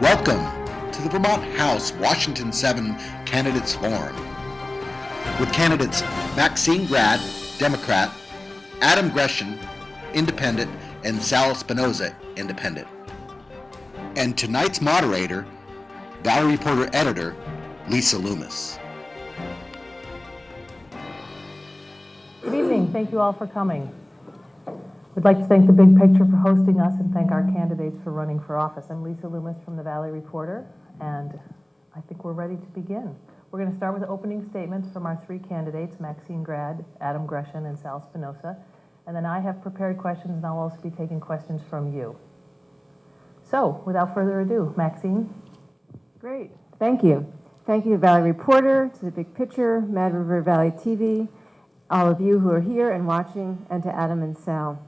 Welcome to the Vermont House Wash-7 Candidates Forum with candidates Maxine, Grad, Democrat, Adam Greshin, Independent, and Sal Spinosa, Independent. And tonight's moderator, Valley Reporter Editor, Lisa Loomis. Good evening. Thank you all for coming. We'd like to thank the Big Picture for hosting us and thank our candidates for running for office. I'm Lisa Loomis from the Valley Reporter, and I think we're ready to begin. We're going to start with opening statements from our three candidates, Maxine, Grad, Adam Greshin, and Sal Spinosa. And then I have prepared questions, and I'll also be taking questions from you. So, without further ado, Maxine. Great. Thank you. Thank you to Valley Reporter, to the Big Picture, Mad River Valley TV, all of you who are here and watching, and to Adam and Sal.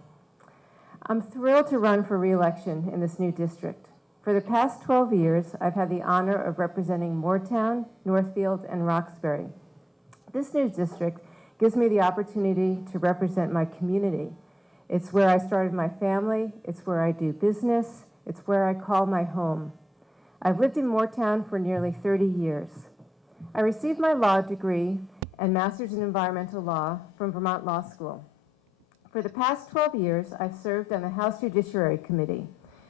I'm thrilled to run for re-election in this new district. For the past 12 years, I've had the honor of representing Moortown, Northfield, and Roxbury. This new district gives me the opportunity to represent my community. It's where I started my family, it's where I do business, it's where I call my home. I've lived in Moortown for nearly 30 years. I received my law degree and master's in environmental law from Vermont Law School. For the past 12 years, I've served on the House Judiciary Committee.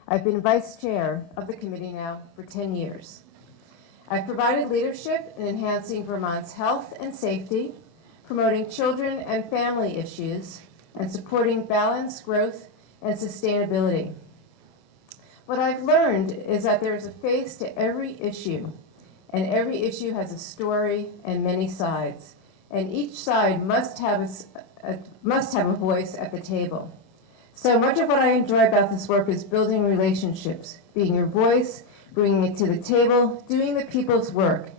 I've been vice chair of the committee now for 10 years. I've provided leadership in enhancing Vermont's health and safety, promoting children and family issues, and supporting balanced growth and sustainability. What I've learned is that there is a face to every issue, and every issue has a story and many sides, and each side must have a voice at the table. So much of what I enjoy about this work is building relationships, being your voice, bringing it to the table, doing the people's work,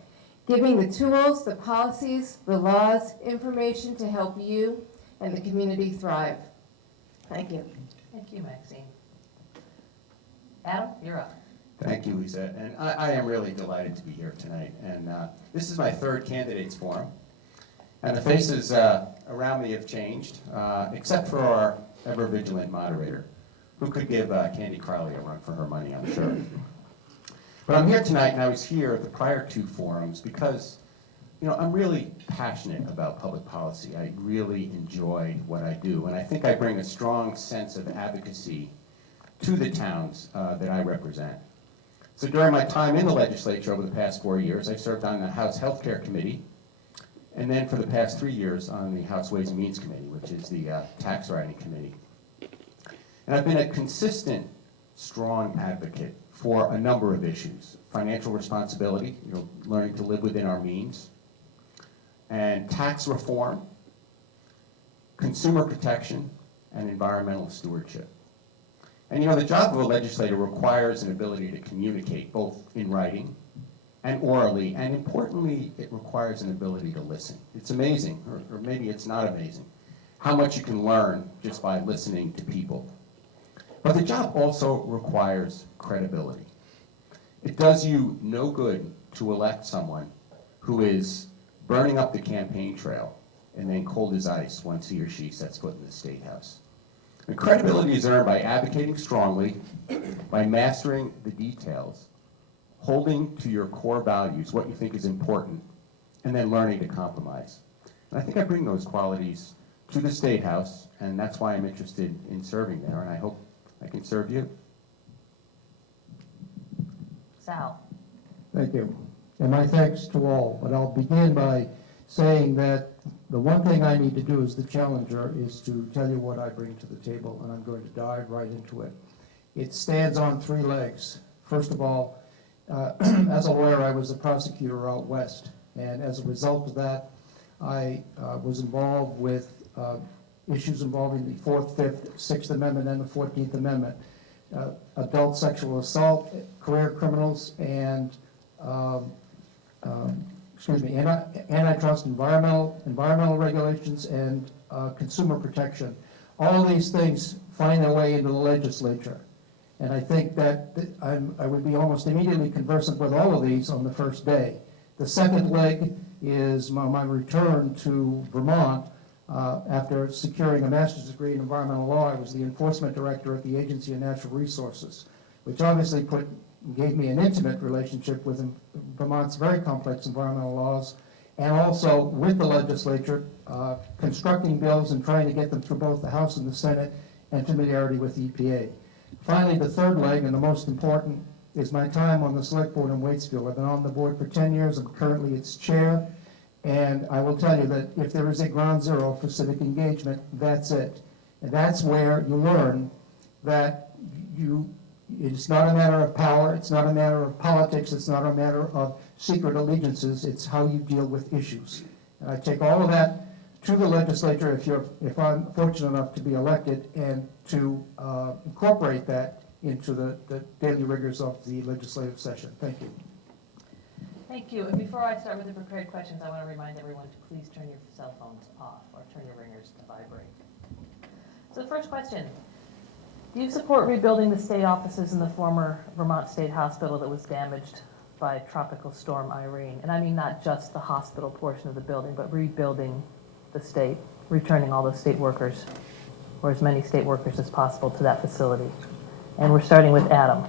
giving the tools, the policies, the laws, information to help you and the community thrive. Thank you. Thank you, Maxine. Adam, you're up. Thank you, Lisa. And I am really delighted to be here tonight. And this is my third candidates forum. And the faces around me have changed, except for our ever-vigilant moderator, who could give Candy Crowley a run for her money, I'm sure. But I'm here tonight, and I was here at the prior two forums because, I'm really passionate about public policy. I really enjoy what I do, and I think I bring a strong sense of advocacy to the towns that I represent. So during my time in the legislature over the past 4 years, I served on the House Healthcare Committee, and then for the past 3 years on the House Ways and Means Committee, which is the tax writing committee. And I've been a consistent, strong advocate for a number of issues. Financial responsibility, learning to live within our means, and tax reform, consumer protection, and environmental stewardship. And the job of a legislator requires an ability to communicate both in writing and orally, and importantly, it requires an ability to listen. It's amazing, or maybe it's not amazing, how much you can learn just by listening to people. But the job also requires credibility. It does you no good to elect someone who is burning up the campaign trail and then cold as ice once he or she sets foot in the State House. And credibility is earned by advocating strongly, by mastering the details, holding to your core values, what you think is important, and then learning to compromise. And I think I bring those qualities to the State House, and that's why I'm interested in serving there, and I hope I can serve you. Sal. Thank you. And my thanks to all. But I'll begin by saying that the one thing I need to do as the challenger is to tell you what I bring to the table, and I'm going to dive right into it. It stands on three legs. First of all, as a lawyer, I was a prosecutor out west, and as a result of that, I was involved with issues involving the 4th, 5th, 6th Amendment, and the 14th Amendment, adult sexual assault, career criminals, and antitrust, environmental regulations, and consumer protection. All these things find their way into the legislature. And I think that I would be almost immediately conversant with all of these on the first day. The second leg is my return to Vermont after securing a master's degree in environmental law. I was the enforcement director at the Agency of Natural Resources, which obviously put gave me an intimate relationship with Vermont's very complex environmental laws, and also with the legislature, constructing bills and trying to get them through both the House and the Senate, and familiarity with EPA. Finally, the third leg, and the most important, is my time on the select board in Waitsfield. I've been on the board for 10 years. I'm currently its chair. And I will tell you that if there is a ground zero for civic engagement, that's it. And that's where you learn that it's not a matter of power, it's not a matter of politics, it's not a matter of secret allegiances, it's how you deal with issues. And I take all of that to the legislature if I'm fortunate enough to be elected, and to incorporate that into the daily rigors of the legislative session. Thank you. Thank you. And before I start with the prepared questions, I want to remind everyone to please turn your cell phones off or turn your ringers to vibrate. So the first question, do you support rebuilding the state offices in the former Vermont State Hospital that was damaged by Tropical Storm Irene? And I mean not just the hospital portion of the building, but rebuilding the state, returning all the state workers, or as many state workers as possible, to that facility. And we're starting with Adam.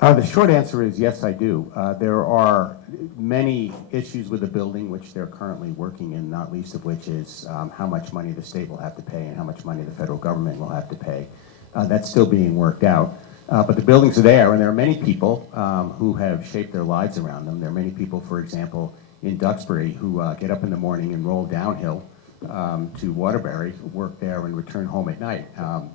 The short answer is yes, I do. There are many issues with the building which they're currently working in, not least of which is how much money the state will have to pay and how much money the federal government will have to pay. That's still being worked out. But the buildings are there, and there are many people who have shaped their lives around them. There are many people, for example, in Duxbury who get up in the morning and roll downhill to Waterbury, work there, and return home at night.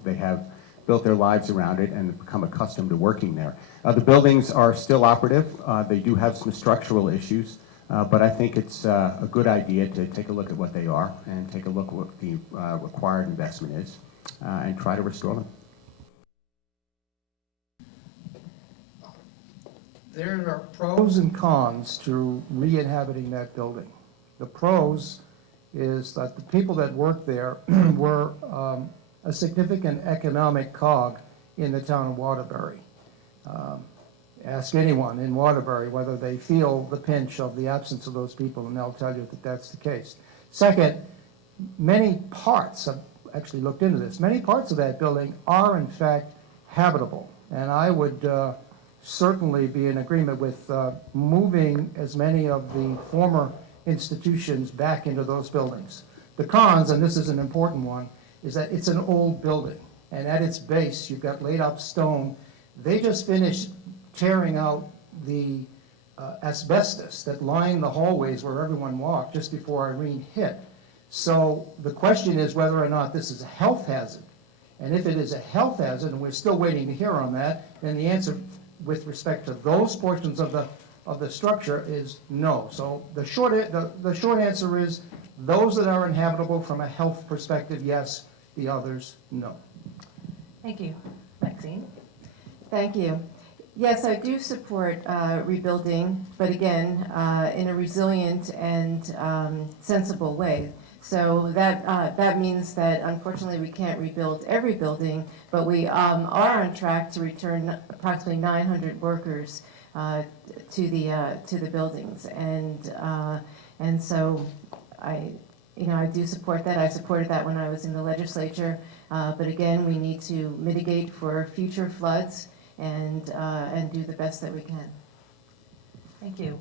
They have built their lives around it and become accustomed to working there. The buildings are still operative. They do have some structural issues, but I think it's a good idea to take a look at what they are and take a look at what the required investment is and try to restore them. There are pros and cons to re-inhabiting that building. The pros is that the people that work there were a significant economic cog in the town of Waterbury. Ask anyone in Waterbury whether they feel the pinch of the absence of those people, and they'll tell you that that's the case. Second, many parts, I've actually looked into this, many parts of that building are in fact habitable, and I would certainly be in agreement with moving as many of the former institutions back into those buildings. The cons, and this is an important one, is that it's an old building, and at its base you've got laid up stone. They just finished tearing out the asbestos that lined the hallways where everyone walked just before Irene hit. So the question is whether or not this is a health hazard. And if it is a health hazard, and we're still waiting to hear on that, then the answer with respect to those portions of the structure is no. So the short answer is those that are inhabitable from a health perspective, yes. The others, no. Thank you. Maxine? Thank you. Yes, I do support rebuilding, but again, in a resilient and sensible way. So that means that unfortunately we can't rebuild every building, but we are on track to return approximately 900 workers to the buildings, and so I do support that. I supported that when I was in the legislature, but again, we need to mitigate for future floods and do the best that we can. Thank you.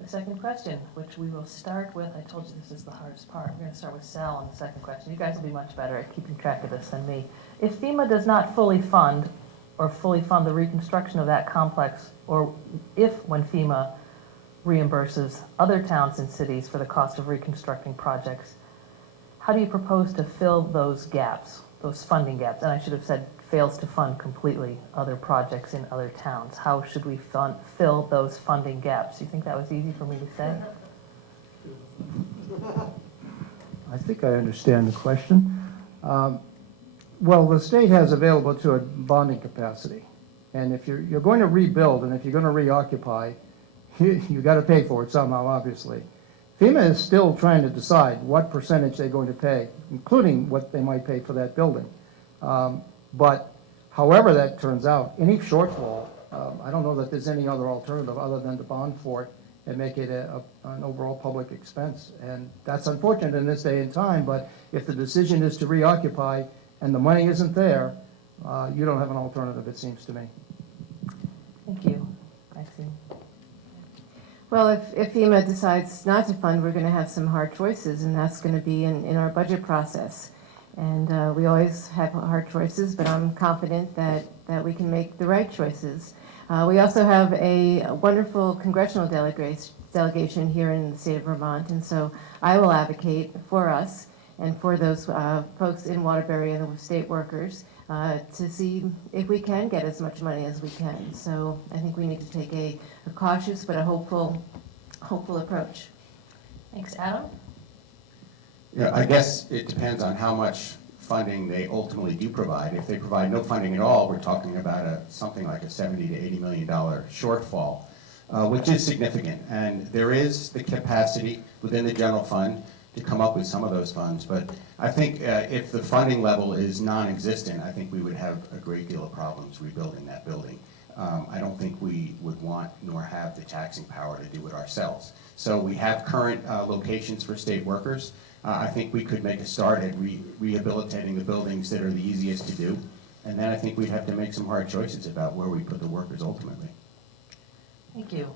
The second question, which we will start with, I told you this is the hardest part. We're going to start with Sal on the second question. You guys will be much better at keeping track of this than me. If FEMA does not fully fund the reconstruction of that complex, or if when FEMA reimburses other towns and cities for the cost of reconstructing projects, how do you propose to fill those gaps, those funding gaps? And I should have said fails to fund completely other projects in other towns. How should we fill those funding gaps? Do you think that was easy for me to say? I think I understand the question. Well, the state has available to a bonding capacity. And if you're going to rebuild and if you're going to reoccupy, you got to pay for it somehow, obviously. FEMA is still trying to decide what percentage they're going to pay, including what they might pay for that building. But however that turns out, any shortfall, I don't know that there's any other alternative other than to bond for it and make it an overall public expense. And that's unfortunate in this day and time, but if the decision is to reoccupy and the money isn't there, You don't have an alternative, it seems to me. Thank you. Maxine? Well, if FEMA decides not to fund, we're going to have some hard choices, and that's going to be in our budget process. And we always have hard choices, but I'm confident that we can make the right choices. We also have a wonderful congressional delegation here in the state of Vermont, and so I will advocate for us and for those folks in Waterbury and the state workers to see if we can get as much money as we can. So I think we need to take a cautious but a hopeful approach. Thanks. Adam? Yeah, I guess it depends on how much funding they ultimately do provide. If they provide no funding at all, we're talking about something like a $70 to $80 million shortfall, which is significant. And there is the capacity within the general fund to come up with some of those funds. But I think if the funding level is non-existent, I think we would have a great deal of problems rebuilding that building. I don't think we would want nor have the taxing power to do it ourselves. So we have current locations for state workers. I think we could make a start at rehabilitating the buildings that are the easiest to do. And then I think we'd have to make some hard choices about where we put the workers ultimately. Thank you.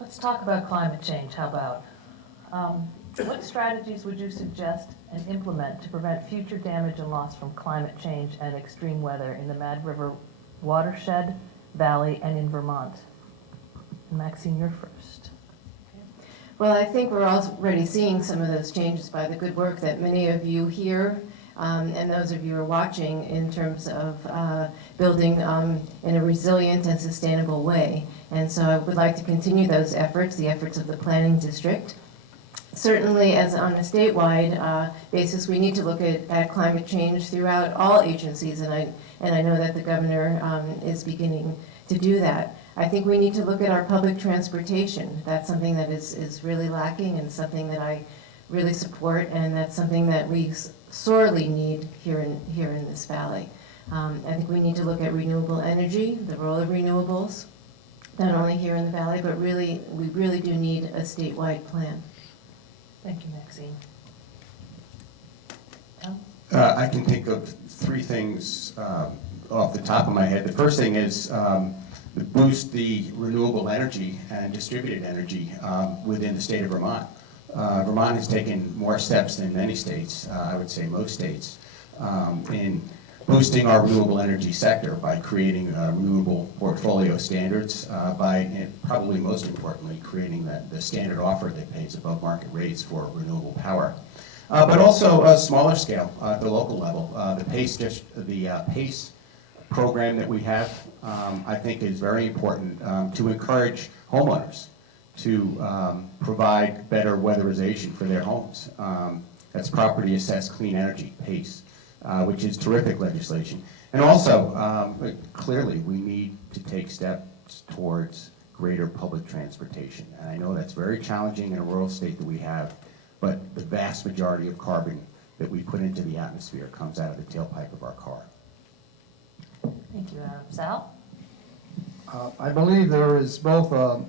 Let's talk about climate change. How about? What strategies would you suggest and implement to prevent future damage and loss from climate change and extreme weather in the Mad River watershed, valley, and in Vermont? And Maxine, you're first. Well, I think we're already seeing some of those changes by the good work that many of you here and those of you who are watching in terms of building in a resilient and sustainable way. And so I would like to continue those efforts, the efforts of the planning district. Certainly, as on a statewide basis, we need to look at climate change throughout all agencies, and I know that the governor is beginning to do that. I think we need to look at our public transportation. That's something that is really lacking and something that I really support, and that's something that we sorely need here in this valley. I think we need to look at renewable energy, the role of renewables, not only here in the valley, but we really do need a statewide plan. Thank you, Maxine. Tom? I can think of three things off the top of my head. The first thing is boost the renewable energy and distributed energy within the state of Vermont. Vermont has taken more steps than many states, I would say most states, in boosting our renewable energy sector by creating renewable portfolio standards, and probably most importantly, creating the standard offer that pays above market rates for renewable power. But also a smaller scale at the local level. The PACE program that we have, I think is very important to encourage homeowners to provide better weatherization for their homes. That's Property Assessed Clean Energy, PACE. Which is terrific legislation. And also, clearly, we need to take steps towards greater public transportation. And I know that's very challenging in a rural state that we have, but the vast majority of carbon that we put into the atmosphere comes out of the tailpipe of our car. Thank you, Adam. Sal? I believe there is both a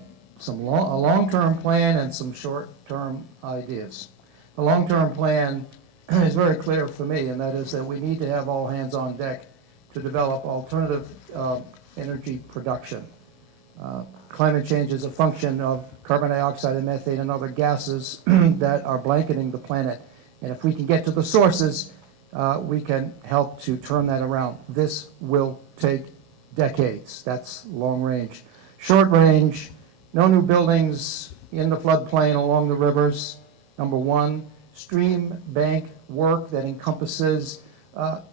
long-term plan and some short-term ideas. The long-term plan is very clear for me, and that is that we need to have all hands on deck to develop alternative energy production. Climate change is a function of carbon dioxide and methane and other gases that are blanketing the planet. And if we can get to the sources, we can help to turn that around. This will take decades. That's long range. Short range, no new buildings in the floodplain along the rivers, number one. Stream bank work that encompasses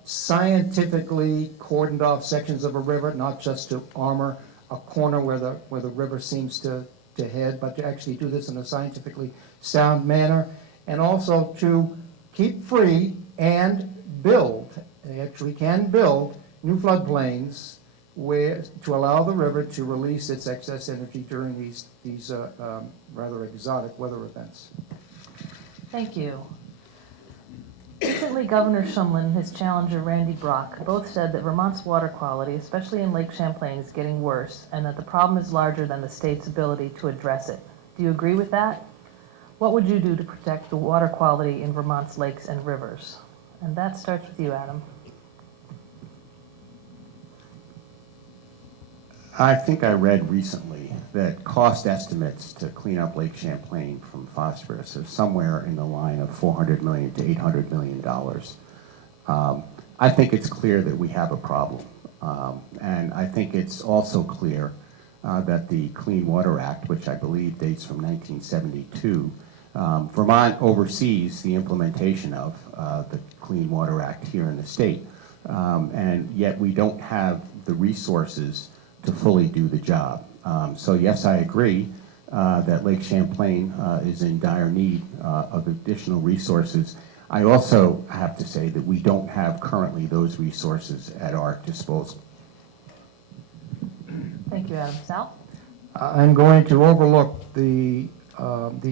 scientifically cordoned off sections of a river, not just to armor a corner where the river seems to head, but to actually do this in a scientifically sound manner, and also to keep free and build. They actually can build new floodplains to allow the river to release its excess energy during these rather exotic weather events. Thank you. Recently, Governor Shumlin and his challenger, Randy Brock, both said that Vermont's water quality, especially in Lake Champlain, is getting worse, and that the problem is larger than the state's ability to address it. Do you agree with that? What would you do to protect the water quality in Vermont's lakes and rivers? And that starts with you, Adam. I think I read recently that cost estimates to clean up Lake Champlain from phosphorus are somewhere in the line of $400 million to $800 million. I think it's clear that we have a problem. And I think it's also clear that the Clean Water Act, which I believe dates from 1972, Vermont oversees the implementation of the Clean Water Act here in the state. And yet we don't have the resources to fully do the job. So yes, I agree that Lake Champlain is in dire need of additional resources. I also have to say that we don't have currently those resources at our disposal. Thank you, Adam. Sal? I'm going to overlook the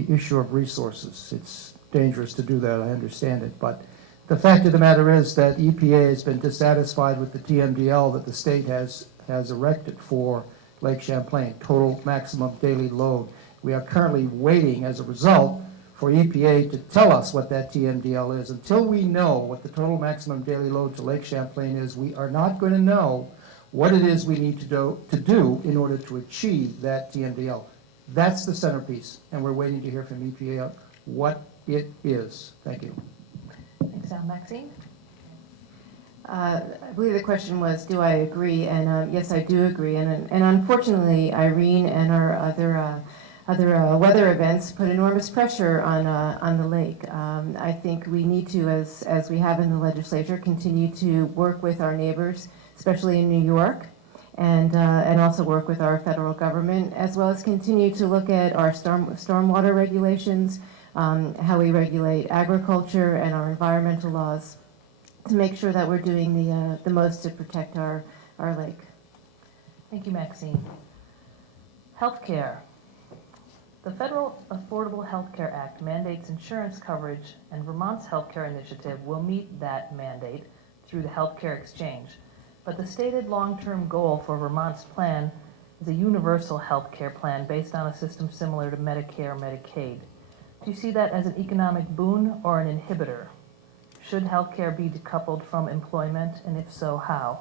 issue of resources. It's dangerous to do that, I understand it, but the fact of the matter is that EPA has been dissatisfied with the TMDL that the state has erected for Lake Champlain, total maximum daily load. We are currently waiting, as a result, for EPA to tell us what that TMDL is. Until we know what the total maximum daily load to Lake Champlain is, we are not going to know what it is we need to do in order to achieve that TMDL. That's the centerpiece, and we're waiting to hear from EPA what it is. Thank you. Thanks, Sal. Maxine? I believe the question was, do I agree? And yes, I do agree. And unfortunately, Irene and our other weather events put enormous pressure on the lake. I think we need to, as we have in the legislature, continue to work with our neighbors, especially in New York, and also work with our federal government, as well as continue to look at our stormwater regulations, how we regulate agriculture and our environmental laws, to make sure that we're doing the most to protect our lake. Thank you, Maxine. Healthcare. The Federal Affordable Health Care Act mandates insurance coverage, and Vermont's healthcare initiative will meet that mandate through the healthcare exchange. But the stated long-term goal for Vermont's plan is a universal health care plan based on a system similar to Medicare or Medicaid. Do you see that as an economic boon or an inhibitor? Should health care be decoupled from employment, and if so, how?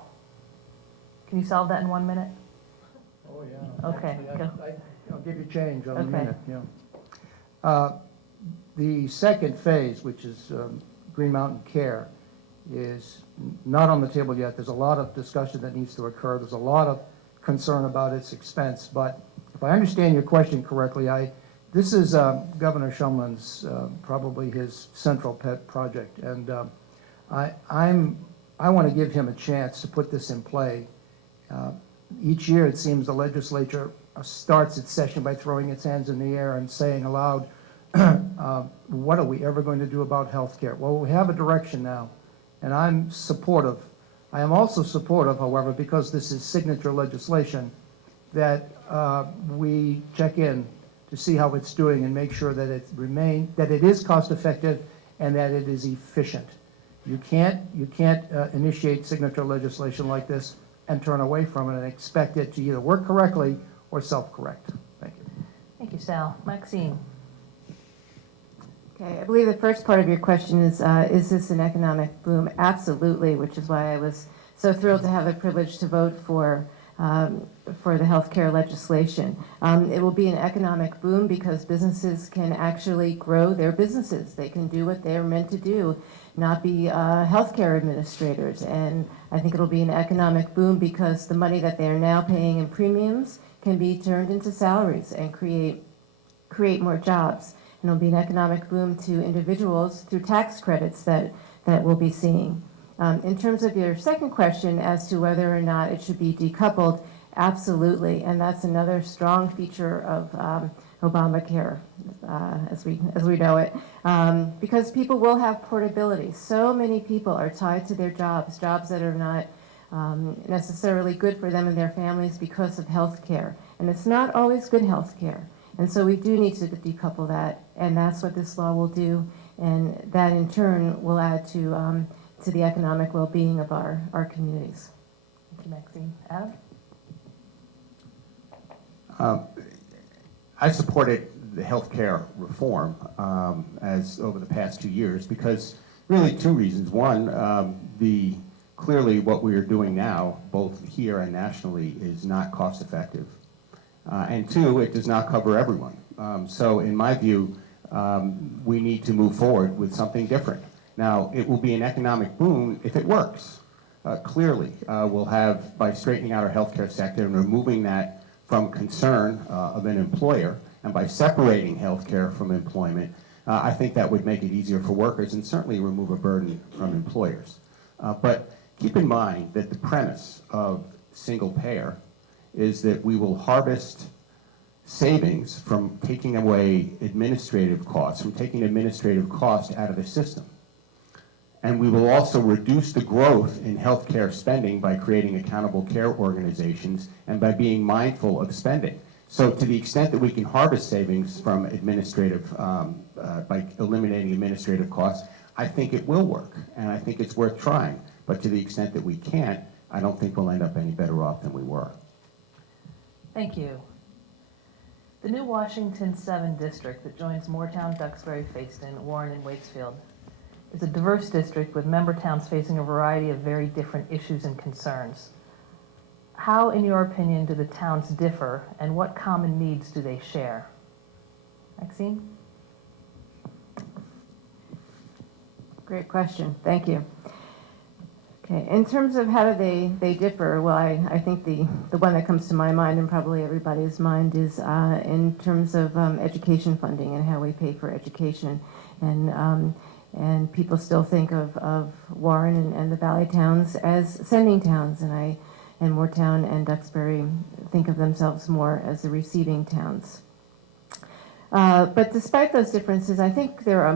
Can you solve that in 1 minute? Oh, yeah. Okay, go. I'll give you change on the Okay. minute, yeah. The second phase, which is Green Mountain Care, is not on the table yet. There's a lot of discussion that needs to occur. There's a lot of concern about its expense. But if I understand your question correctly, this is Governor Shumlin's, probably his central pet project. And I want to give him a chance to put this in play. Each year, it seems the legislature starts its session by throwing its hands in the air and saying aloud, what are we ever going to do about health care? Well, we have a direction now, and I'm supportive. I am also supportive, however, because this is signature legislation, that we check in to see how it's doing and make sure that it is cost effective and that it is efficient. You can't initiate signature legislation like this and turn away from it and expect it to either work correctly or self-correct. Thank you. Thank you, Sal. Maxine? Okay, I believe the first part of your question is this an economic boom? Absolutely, which is why I was so thrilled to have the privilege to vote for the healthcare legislation. It will be an economic boom because businesses can actually grow their businesses. They can do what they're meant to do, not be healthcare administrators. And I think it'll be an economic boom because the money that they're now paying in premiums can be turned into salaries and create more jobs. And it'll be an economic boom to individuals through tax credits that we'll be seeing. In terms of your second question as to whether or not it should be decoupled, absolutely, and that's another strong feature of Obamacare, as we know it, because people will have portability. So many people are tied to their jobs that are not necessarily good for them and their families because of health care, and it's not always good health care. And so we do need to decouple that, and that's what this law will do, and that in turn will add to the economic well-being of our communities. Thank you, Maxine. Adam? I supported the healthcare reform as over the past 2 years because really two reasons. One, the clearly what we are doing now, both here and nationally, is not cost effective. And two, it does not cover everyone. So in my view, we need to move forward with something different. Now, it will be an economic boom if it works. Clearly, we'll have, by straightening out our healthcare sector and removing that from concern of an employer, and by separating healthcare from employment, I think that would make it easier for workers and certainly remove a burden from employers. But keep in mind that the premise of single payer is that we will harvest savings from taking away administrative costs, from taking administrative cost out of the system. And we will also reduce the growth in healthcare spending by creating accountable care organizations and by being mindful of spending. So to the extent that we can harvest savings from administrative, by eliminating administrative costs, I think it will work, and I think it's worth trying. But to the extent that we can't, I don't think we'll end up any better off than we were. Thank you. The new Washington 7 district that joins Moortown, Duxbury, Fayston, Warren, and Waitsfield is a diverse district with member towns facing a variety of very different issues and concerns. How, in your opinion, do the towns differ, and what common needs do they share? Maxine? Great question. Thank you. Okay, in terms of how do they differ, well, I think the one that comes to my mind and probably everybody's mind is in terms of education funding and how we pay for education. And people still think of Warren and the Valley towns as sending towns, and Moortown and Duxbury think of themselves more as the receiving towns. But despite those differences, I think there are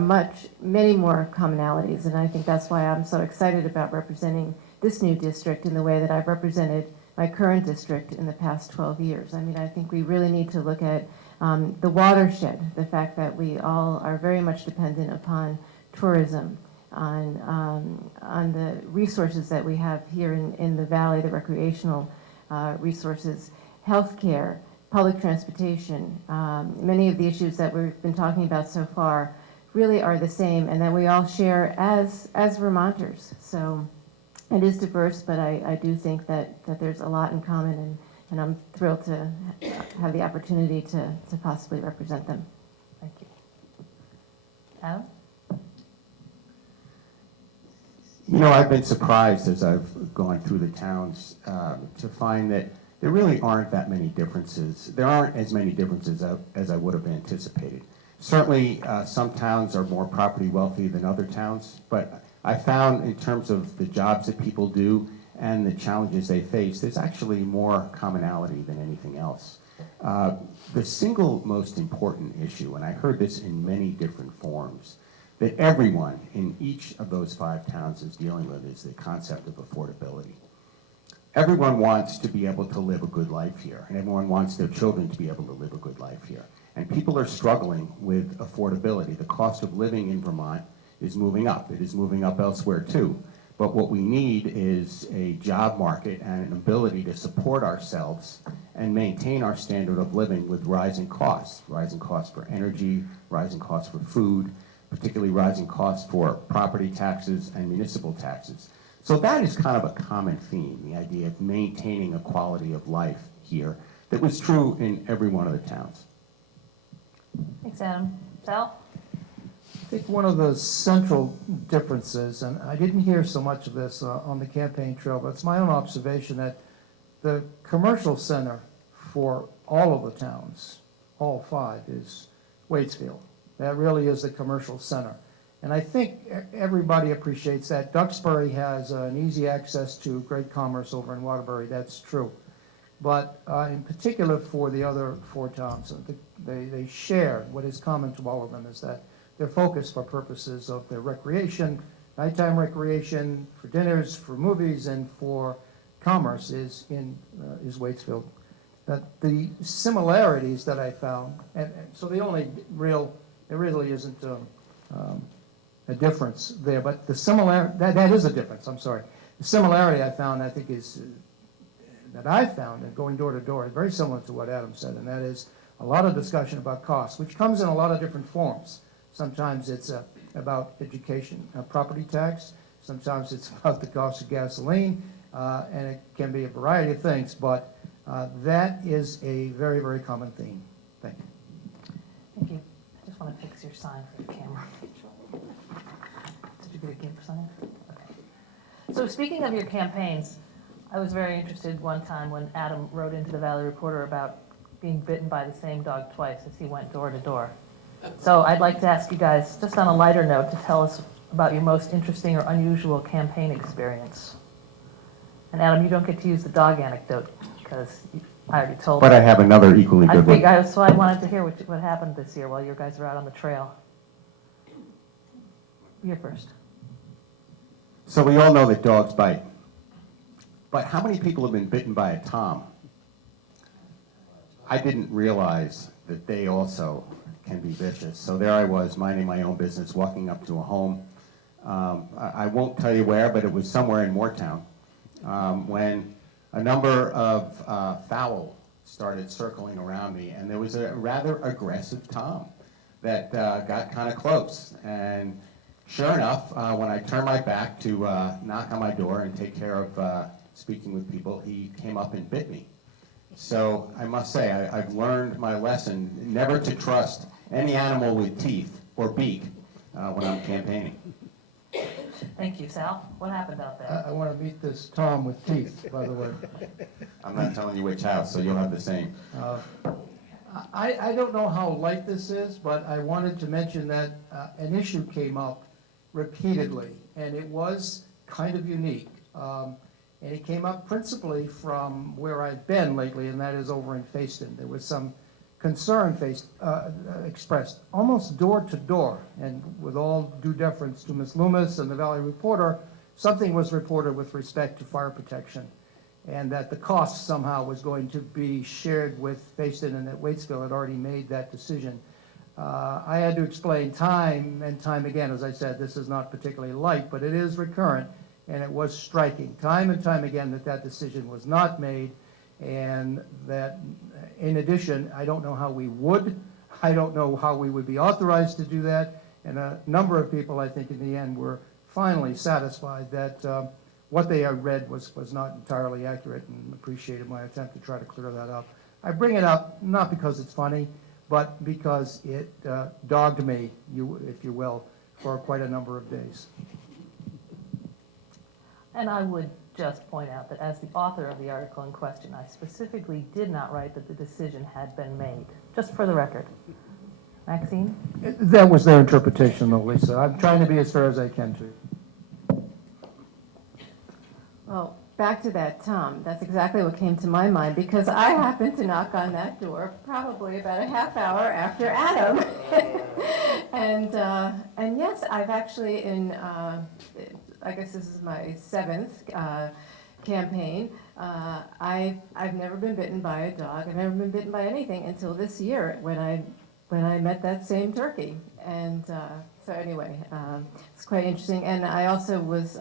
many more commonalities, and I think that's why I'm so excited about representing this new district in the way that I've represented my current district in the past 12 years. I mean, I think we really need to look at the watershed, the fact that we all are very much dependent upon tourism, on the resources that we have here in the valley, the recreational resources, healthcare, public transportation. Many of the issues that we've been talking about so far really are the same, and that we all share as Vermonters. So it is diverse, but I do think that there's a lot in common, and I'm thrilled to have the opportunity to possibly represent them. Thank you. Adam? You know, I've been surprised as I've gone through the towns to find that there really aren't that many differences. There aren't as many differences as I would have anticipated. Certainly, some towns are more property wealthy than other towns, but I found in terms of the jobs that people do and the challenges they face, there's actually more commonality than anything else. The single most important issue, and I heard this in many different forms, that everyone in each of those 5 towns is dealing with is the concept of affordability. Everyone wants to be able to live a good life here, and everyone wants their children to be able to live a good life here. And people are struggling with affordability. The cost of living in Vermont is moving up. It is moving up elsewhere too. But what we need is a job market and an ability to support ourselves and maintain our standard of living with rising costs for energy, rising costs for food, particularly rising costs for property taxes and municipal taxes. So that is kind of a common theme, the idea of maintaining a quality of life here that was true in every one of the towns. Thanks, Adam. Sal? I think one of the central differences, and I didn't hear so much of this on the campaign trail, but it's my own observation that the commercial center for all of the towns, all 5, is Waitsfield. That really is the commercial center. And I think everybody appreciates that. Duxbury has an easy access to great commerce over in Waterbury, that's true. But in particular for the other 4 towns, they share what is common to all of them is that their focus for purposes of their recreation, nighttime recreation, for dinners, for movies, and for commerce is Waitsfield. But the similarities that I found, and so the only real, there really isn't a difference there, but the similarity, that is a difference, I'm sorry. The similarity I found, I think, is, that I found in going door to door, is very similar to what Adam said, and that is a lot of discussion about costs, which comes in a lot of different forms. Sometimes it's about education, property tax. sometimes it's about the cost of gasoline, and it can be a variety of things, but that is a very, very common theme. Thank you. Thank you. I just want to fix your sign for the camera. Did you get a GIMP sign? Okay. So speaking of your campaigns, I was very interested one time when Adam wrote into the Valley Reporter about being bitten by the same dog twice as he went door to door. So I'd like to ask you guys, just on a lighter note, to tell us about your most interesting or unusual campaign experience. And Adam, you don't get to use the dog anecdote because I already told But you. I have another equally good one. So I wanted to hear what happened this year while you guys were out on the trail. You're first. So we all know that dogs bite. But how many people have been bitten by a tom? I didn't realize that they also can be vicious. So there I was, minding my own business, walking up to a home. I won't tell you where, but it was somewhere in Moortown, when a number of fowl started circling around me, and there was a rather aggressive tom that got kind of close. And sure enough, when I turned my back to knock on my door and take care of speaking with people, he came up and bit me. So I must say, I've learned my lesson never to trust any animal with teeth or beak when I'm campaigning. Thank you, Sal. What happened out there? I want to meet this Tom with teeth, by the way. I'm not telling you which house, so you'll have the same. I don't know how light this is, but I wanted to mention that an issue came up repeatedly, and it was kind of unique. And it came up principally from where I've been lately, and that is over in Facein. There was some concern expressed almost door to door, and with all due deference to Ms. Loomis and the Valley Reporter, something was reported with respect to fire protection, and that the cost somehow was going to be shared with Facein, and that Waitsfield had already made that decision. I had to explain time and time again, as I said, this is not particularly light, but it is recurrent, and it was striking time and time again that that decision was not made, and that in addition, I don't know how we would, I don't know how we would be authorized to do that, and a number of people, I think, in the end were finally satisfied that what they had read was not entirely accurate, and appreciated my attempt to try to clear that up. I bring it up not because it's funny, but because it dogged me, if you will, for quite a number of days. And I would just point out that as the author of the article in question, I specifically did not write that the decision had been made, just for the record. Maxine? That was their interpretation, though, Lisa. I'm trying to be as fair as I can to you. Well, back to that Tom, that's exactly what came to my mind, because I happened to knock on that door probably about a half hour after Adam. And yes, I've actually I guess this is my 7th campaign. I've never been bitten by a dog. I've never been bitten by anything until this year when I met that same turkey. And so anyway, it's quite interesting. And I also was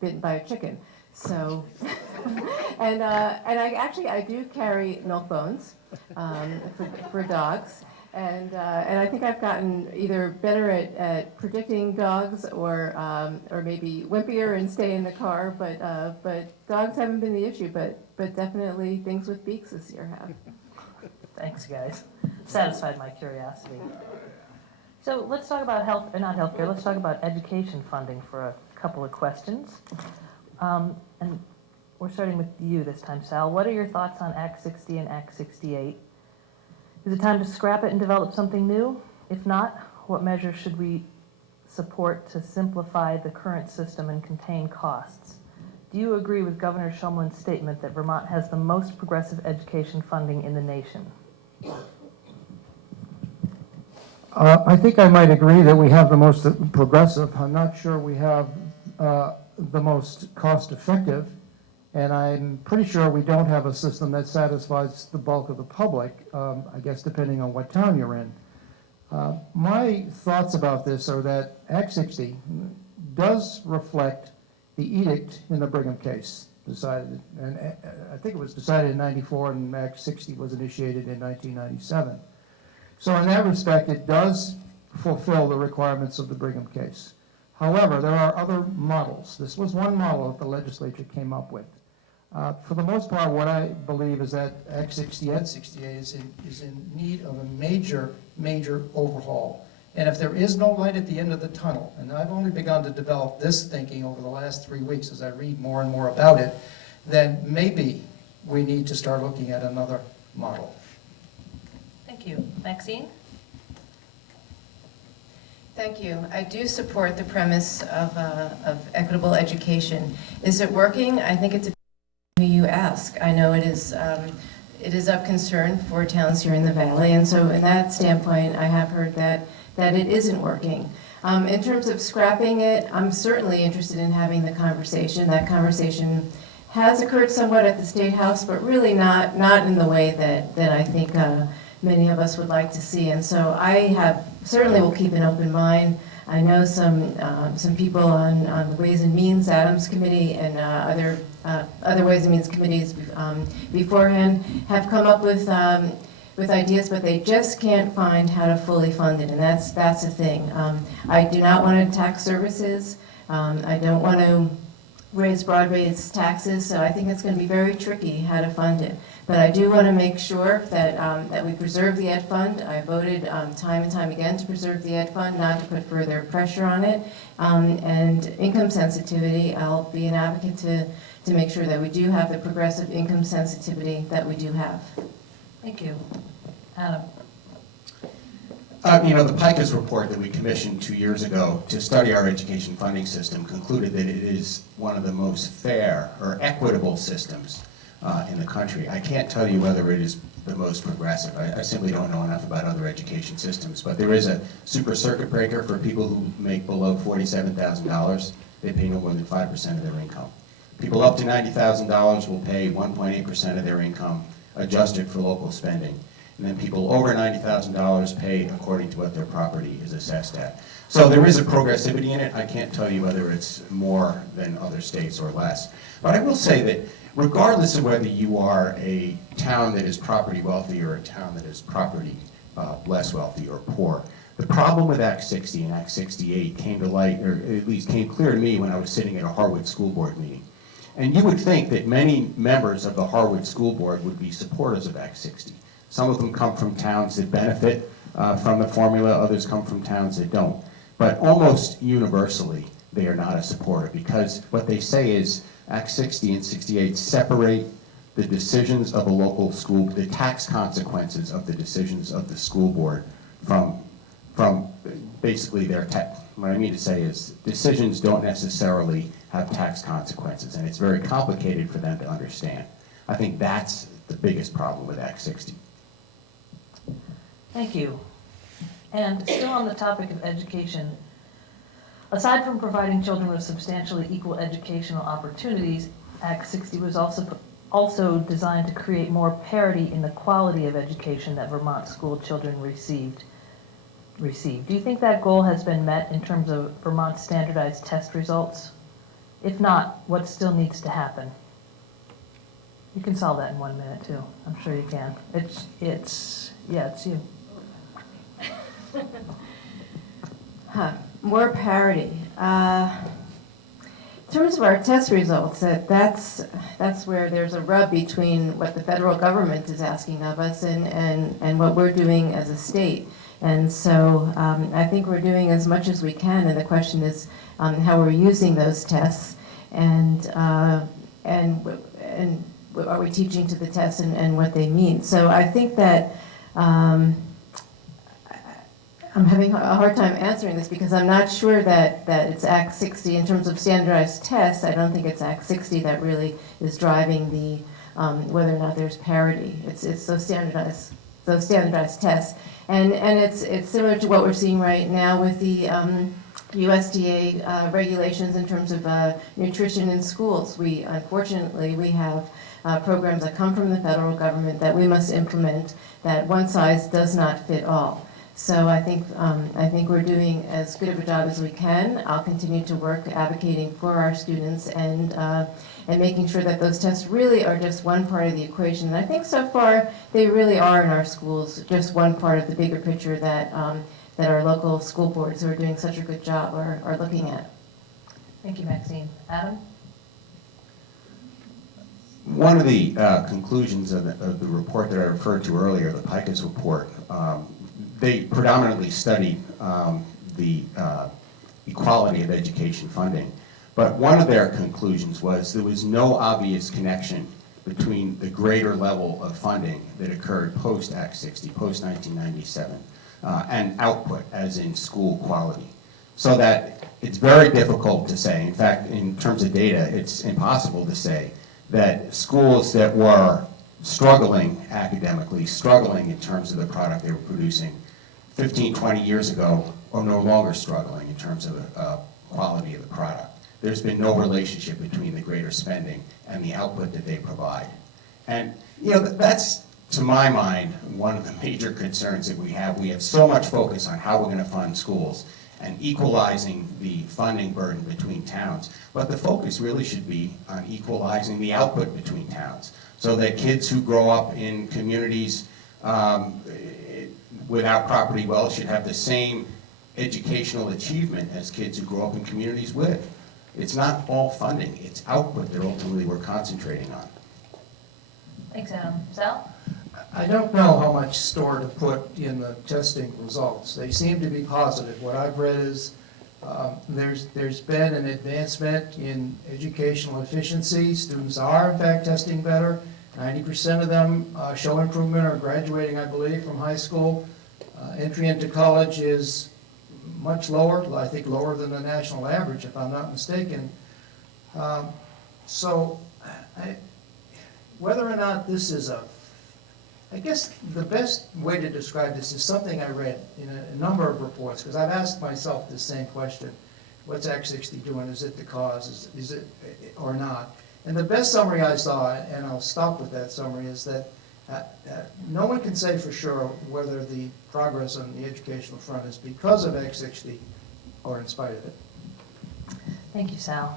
bitten by a chicken. So, and I do carry milk bones for dogs. And I think I've gotten either better at predicting dogs or maybe wimpier and stay in the car. But dogs haven't been the issue. But definitely things with beaks this year have. Thanks, guys. Satisfied my curiosity. So let's talk about not healthcare, let's talk about education funding for a couple of questions. And we're starting with you this time, Sal. What are your thoughts on Act 60 and Act 68? Is it time to scrap it and develop something new? If not, what measures should we support to simplify the current system and contain costs? Do you agree with Governor Shumlin's statement that Vermont has the most progressive education funding in the nation? I think I might agree that we have the most progressive. I'm not sure we have the most cost-effective, and I'm pretty sure we don't have a system that satisfies the bulk of the public, I guess depending on what town you're in. My thoughts about this are that Act 60 does reflect the edict in the Brigham case, decided, and I think it was decided in '94, and Act 60 was initiated in 1997. So in that respect, it does fulfill the requirements of the Brigham case. However, there are other models. This was one model that the legislature came up with. For the most part, what I believe is that Act 60 and 68 is in need of a major overhaul. And if there is no light at the end of the tunnel, and I've only begun to develop this thinking over the last 3 weeks as I read more and more about it, then maybe we need to start looking at another model. Thank you. Maxine? Thank you. I do support the premise of equitable education. Is it working? I think it's a who you ask. I know it is of concern for towns here in the Valley, and so in that standpoint, I have heard that it isn't working. In terms of scrapping it, I'm certainly interested in having the conversation. That conversation has occurred somewhat at the State House, but really not in the way that I think many of us would like to see. And so I certainly will keep an open mind. I know some people on the Ways and Means Adams Committee and other Ways and Means committees beforehand have come up with ideas, but they just can't find how to fully fund it, and that's the thing. I do not want to tax services. I don't want to raise broad-based taxes, so I think it's going to be very tricky how to fund it. But I do want to make sure that we preserve the Ed Fund. I voted time and time again to preserve the Ed Fund, not to put further pressure on it. And income sensitivity, I'll be an advocate to make sure that we do have the progressive income sensitivity that we do have. Thank you. Adam? The PICA's report that we commissioned 2 years ago to study our education funding system concluded that it is one of the most fair or equitable systems in the country. I can't tell you whether it is the most progressive. I simply don't know enough about other education systems, but there is a super circuit breaker for people who make below $47,000. They pay no more than 5% of their income. People up to $90,000 will pay 1.8% of their income, adjusted for local spending. And then people over $90,000 pay according to what their property is assessed at. So there is a progressivity in it. I can't tell you whether it's more than other states or less. But I will say that regardless of whether you are a town that is property wealthy or a town that is property less wealthy or poor, the problem with Act 60 and Act 68 came to light, or at least came clear to me when I was sitting at a Harwood School Board meeting. And you would think that many members of the Harwood School Board would be supporters of Act 60. Some of them come from towns that benefit from the formula, others come from towns that don't. But almost universally, they are not a supporter, because what they say is Act 60 and 68 separate the decisions of a local school, the tax consequences of the decisions of the school board from basically their tax. What I mean to say is decisions don't necessarily have tax consequences, and it's very complicated for them to understand. I think that's the biggest problem with Act 60. Thank you. And still on the topic of education, aside from providing children with substantially equal educational opportunities, Act 60 was also designed to create more parity in the quality of education that Vermont school children received. Do you think that goal has been met in terms of Vermont's standardized test results? If not, what still needs to happen? You can solve that in 1 minute too. I'm sure you can. It's you. More parity. In terms of our test results, that's where there's a rub between what the federal government is asking of us and what we're doing as a state. And so I think we're doing as much as we can, and the question is how we're using those tests, and are we teaching to the tests and what they mean. So I think that I'm having a hard time answering this because I'm not sure that it's Act 60 in terms of standardized tests. I don't think it's Act 60 that really is driving the whether or not there's parity. It's those standardized tests, and it's similar to what we're seeing right now with the USDA regulations in terms of nutrition in schools. Unfortunately we have programs that come from the federal government that we must implement. That one size does not fit all. So I think we're doing as good of a job as we can. I'll continue to work advocating for our students and making sure that those tests really are just one part of the equation. And I think so far they really are in our schools just one part of the bigger picture that that our local school boards who are doing such a good job are looking at. Thank you, Maxine. Adam? One of the conclusions of the report that I referred to earlier, the PICUS report, they predominantly studied the equality of education funding. But one of their conclusions was there was no obvious connection between the greater level of funding that occurred post-Act 60, post-1997, and output, as in school quality. So that it's very difficult to say, in fact, in terms of data, it's impossible to say that schools that were struggling academically, struggling in terms of the product they were producing 15, 20 years ago, are no longer struggling in terms of the quality of the product. There's been no relationship between the greater spending and the output that they provide. And that's, to my mind, one of the major concerns that we have. We have so much focus on how we're going to fund schools and equalizing the funding burden between towns. But the focus really should be on equalizing the output between towns, so that kids who grow up in communities without property wealth should have the same educational achievement as kids who grow up in communities with. It's not all funding, it's output that ultimately we're concentrating on. Thanks, Adam. Sal? I don't know how much store to put in the testing results. They seem to be positive. What I've read is there's been an advancement in educational efficiency. Students are, in fact, testing better. 90% of them show improvement or graduating, I believe, from high school. Entry into college is much lower, I think lower than the national average, if I'm not mistaken. Whether or not this is I guess the best way to describe this is something I read in a number of reports, because I've asked myself this same question. What's Act 60 doing? Is it the cause? Is it or not? And the best summary I saw, and I'll stop with that summary, is that no one can say for sure whether the progress on the educational front is because of Act 60 or in spite of it. Thank you, Sal.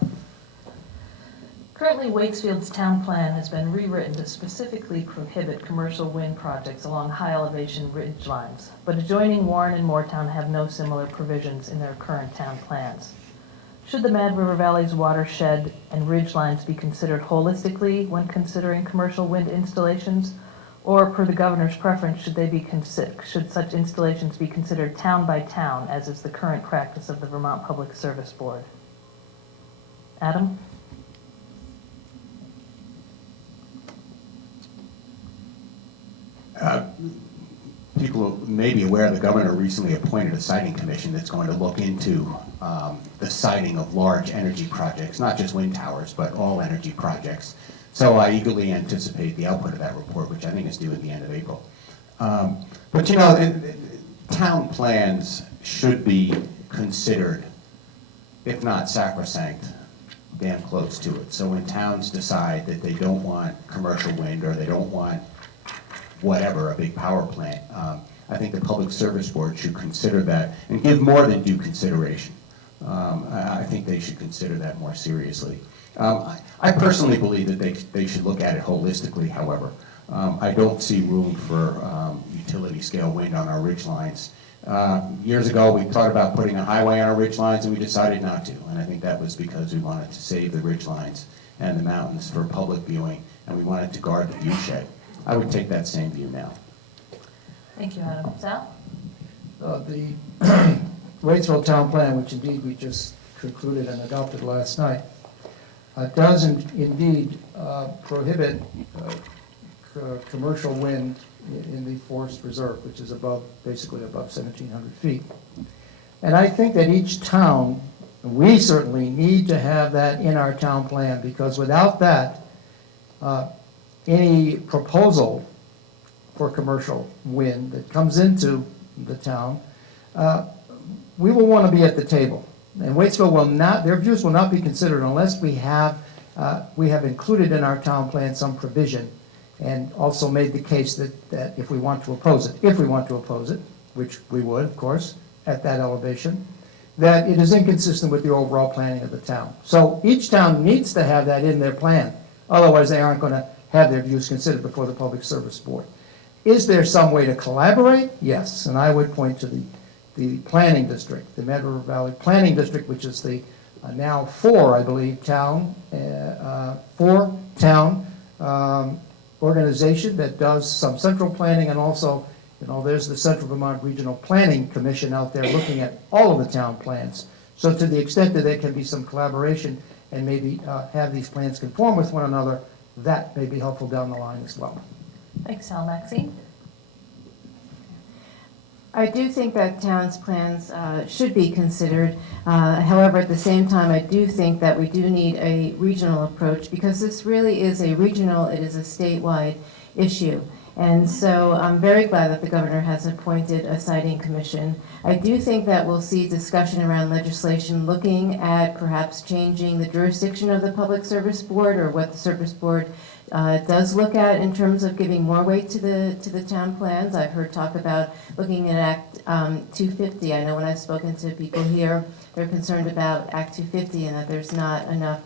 Currently, Waitsfield's town plan has been rewritten to specifically prohibit commercial wind projects along high-elevation ridge lines, but adjoining Warren and Moortown have no similar provisions in their current town plans. Should the Mad River Valley's watershed and ridge lines be considered holistically when considering commercial wind installations, or per the governor's preference, should such installations be considered town by town, as is the current practice of the Vermont Public Service Board? Adam? People may be aware the governor recently appointed a siting commission that's going to look into the siting of large energy projects, not just wind towers, but all energy projects. So I eagerly anticipate the output of that report, which I think is due at the end of April. But town plans should be considered, if not sacrosanct, damn close to it. So when towns decide that they don't want commercial wind or they don't want whatever, a big power plant, I think the Public Service Board should consider that and give more than due consideration. I think they should consider that more seriously. I personally believe that they should look at it holistically, however. I don't see room for utility scale wind on our ridge lines. Years ago, we thought about putting a highway on our ridge lines, and we decided not to. And I think that was because we wanted to save the ridge lines and the mountains for public viewing, and we wanted to guard the viewshed. I would take that same view now. Thank you, Adam. Sal? The Waitsfield Town Plan, which indeed we just concluded and adopted last night, does indeed prohibit commercial wind in the forest reserve, which is basically above 1,700 feet. And I think that each town, we certainly need to have that in our town plan, because without that, any proposal for commercial wind that comes into the town, we will want to be at the table. And Waitsfield will not, their views will not be considered unless we have included in our town plan some provision, and also made the case that if we want to oppose it, which we would, of course, at that elevation, that it is inconsistent with the overall planning of the town. So each town needs to have that in their plan. Otherwise, they aren't going to have their views considered before the Public Service Board. Is there some way to collaborate? Yes, and I would point to the the planning district, the Mad River Valley Planning District, which is the now four town organization that does some central planning, and also, there's the Central Vermont Regional Planning Commission out there looking at all of the town plans. So to the extent that there can be some collaboration and maybe have these plans conform with one another, that may be helpful down the line as well. Thanks, Sal. Maxine? I do think that town's plans should be considered. However, at the same time, I do think that we do need a regional approach, because this really is a regional, it is a statewide issue. And so I'm very glad that the governor has appointed a siting commission. I do think that we'll see discussion around legislation looking at perhaps changing the jurisdiction of the Public Service Board, or what the Service Board does look at in terms of giving more weight to the town plans. I've heard talk about looking at Act 250. I know when I've spoken to people here, they're concerned about Act 250 and that there's not enough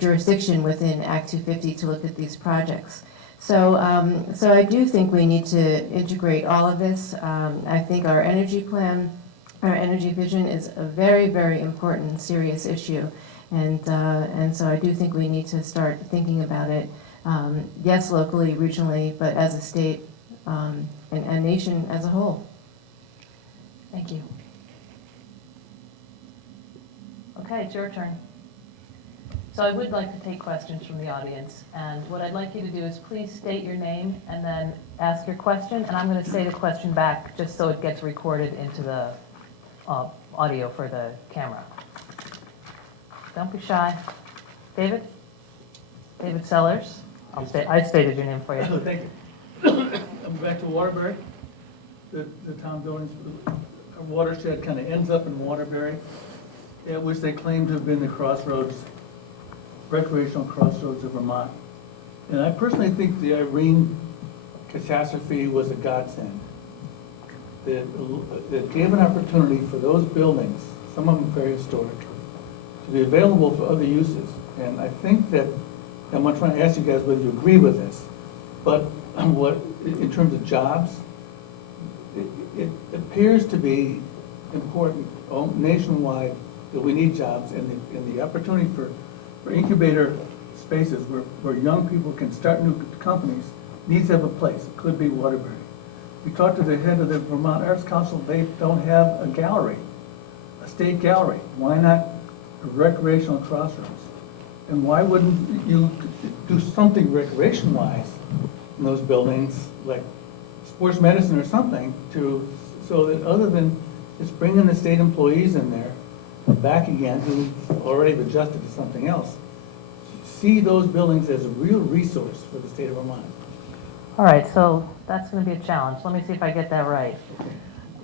jurisdiction within Act 250 to look at these projects. So I do think we need to integrate all of this. I think our energy plan, our energy vision is a very, very important and serious issue. And so I do think we need to start thinking about it, yes, locally, regionally, but as a state and a nation as a whole. Thank you. Okay, it's your turn. So I would like to take questions from the audience, and what I'd like you to do is please state your name and then ask your question, and I'm going to say the question back just so it gets recorded into the audio for the camera. Don't be shy. David? David Sellers. I stated your name for you. Thank you. I'm back to Waterbury. The town buildings, our watershed kind of ends up in Waterbury, which they claim to have been the crossroads, recreational crossroads of Vermont. And I personally think the Irene catastrophe was a godsend. That gave an opportunity for those buildings, some of them very historic, to be available for other uses. And I think that, I'm not trying to ask you guys whether you agree with this, but what, in terms of jobs, it appears to be important nationwide that we need jobs, and the opportunity for incubator spaces where young people can start new companies needs to have a place. It could be Waterbury. We talked to the head of the Vermont Arts Council. They don't have a gallery, a state gallery. Why not a recreational crossroads? And why wouldn't you do something recreation-wise in those buildings, like sports medicine or something, so that other than just bringing the state employees in there, back again, who already have adjusted to something else, see those buildings as a real resource for the state of Vermont. All right, so that's going to be a challenge. Let me see if I get that right.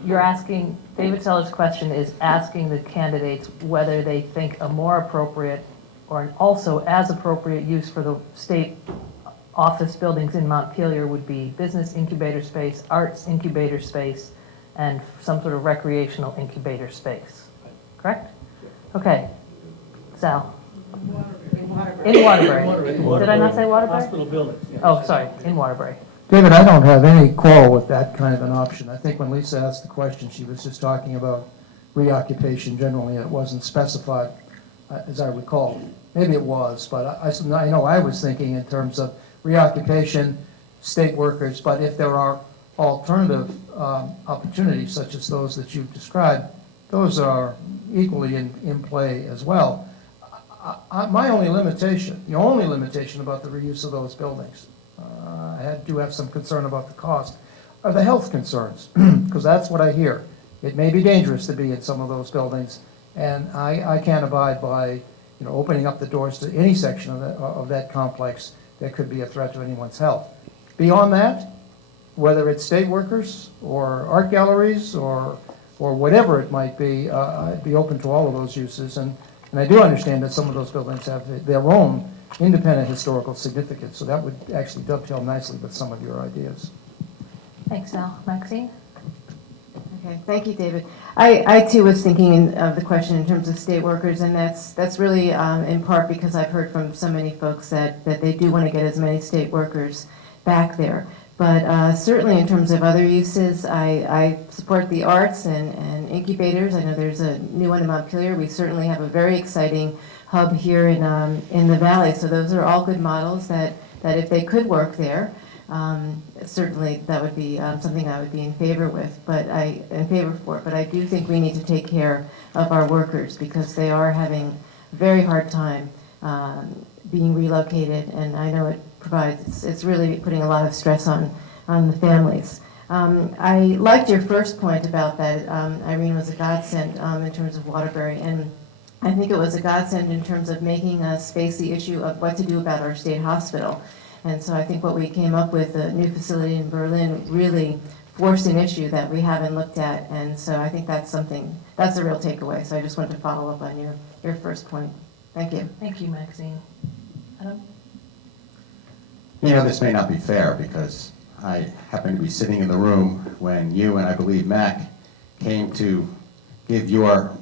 You're asking, David Sellers' question is asking the candidates whether they think a more appropriate or an also as appropriate use for the state office buildings in Montpelier would be business incubator space, arts incubator space, and some sort of recreational incubator space. Correct? Okay. Sal? In Waterbury. Did I not say Waterbury? Hospital buildings. Yeah. Oh, sorry, in Waterbury. David, I don't have any quarrel with that kind of an option. I think when Lisa asked the question, she was just talking about reoccupation generally, and it wasn't specified, as I recall. Maybe it was, but I know I was thinking in terms of reoccupation, state workers, but if there are alternative opportunities such as those that you've described, those are equally in play as well. My only limitation, the only limitation about the reuse of those buildings, I do have some concern about the cost, are the health concerns, because that's what I hear. It may be dangerous to be in some of those buildings, and I can't abide by opening up the doors to any section of that complex that could be a threat to anyone's health. Beyond that, whether it's state workers or art galleries or whatever it might be, I'd be open to all of those uses. And I do understand that some of those buildings have their own independent historical significance, so that would actually dovetail nicely with some of your ideas. Thanks, Sal. Maxine? Okay, thank you, David. I too was thinking of the question in terms of state workers, and that's really in part because I've heard from so many folks that they do want to get as many state workers back there. But certainly in terms of other uses, I support the arts and incubators. I know there's a new one in Montpelier. We certainly have a very exciting hub here in the Valley. So those are all good models that if they could work there, certainly that would be something I would be in favor for. But I do think we need to take care of our workers because they are having a very hard time being relocated, and I know it's really putting a lot of stress on the families. I liked your first point about that Irene was a godsend in terms of Waterbury, and I think it was a godsend in terms of making us face the issue of what to do about our state hospital. And so I think what we came up with, the new facility in Berlin, really forced an issue that we haven't looked at, and so I think that's a real takeaway. So I just wanted to follow up on your first point. Thank you. Thank you, Maxine. Adam? You know, this may not be fair because I happened to be sitting in the room when you and I believe Mac came to give your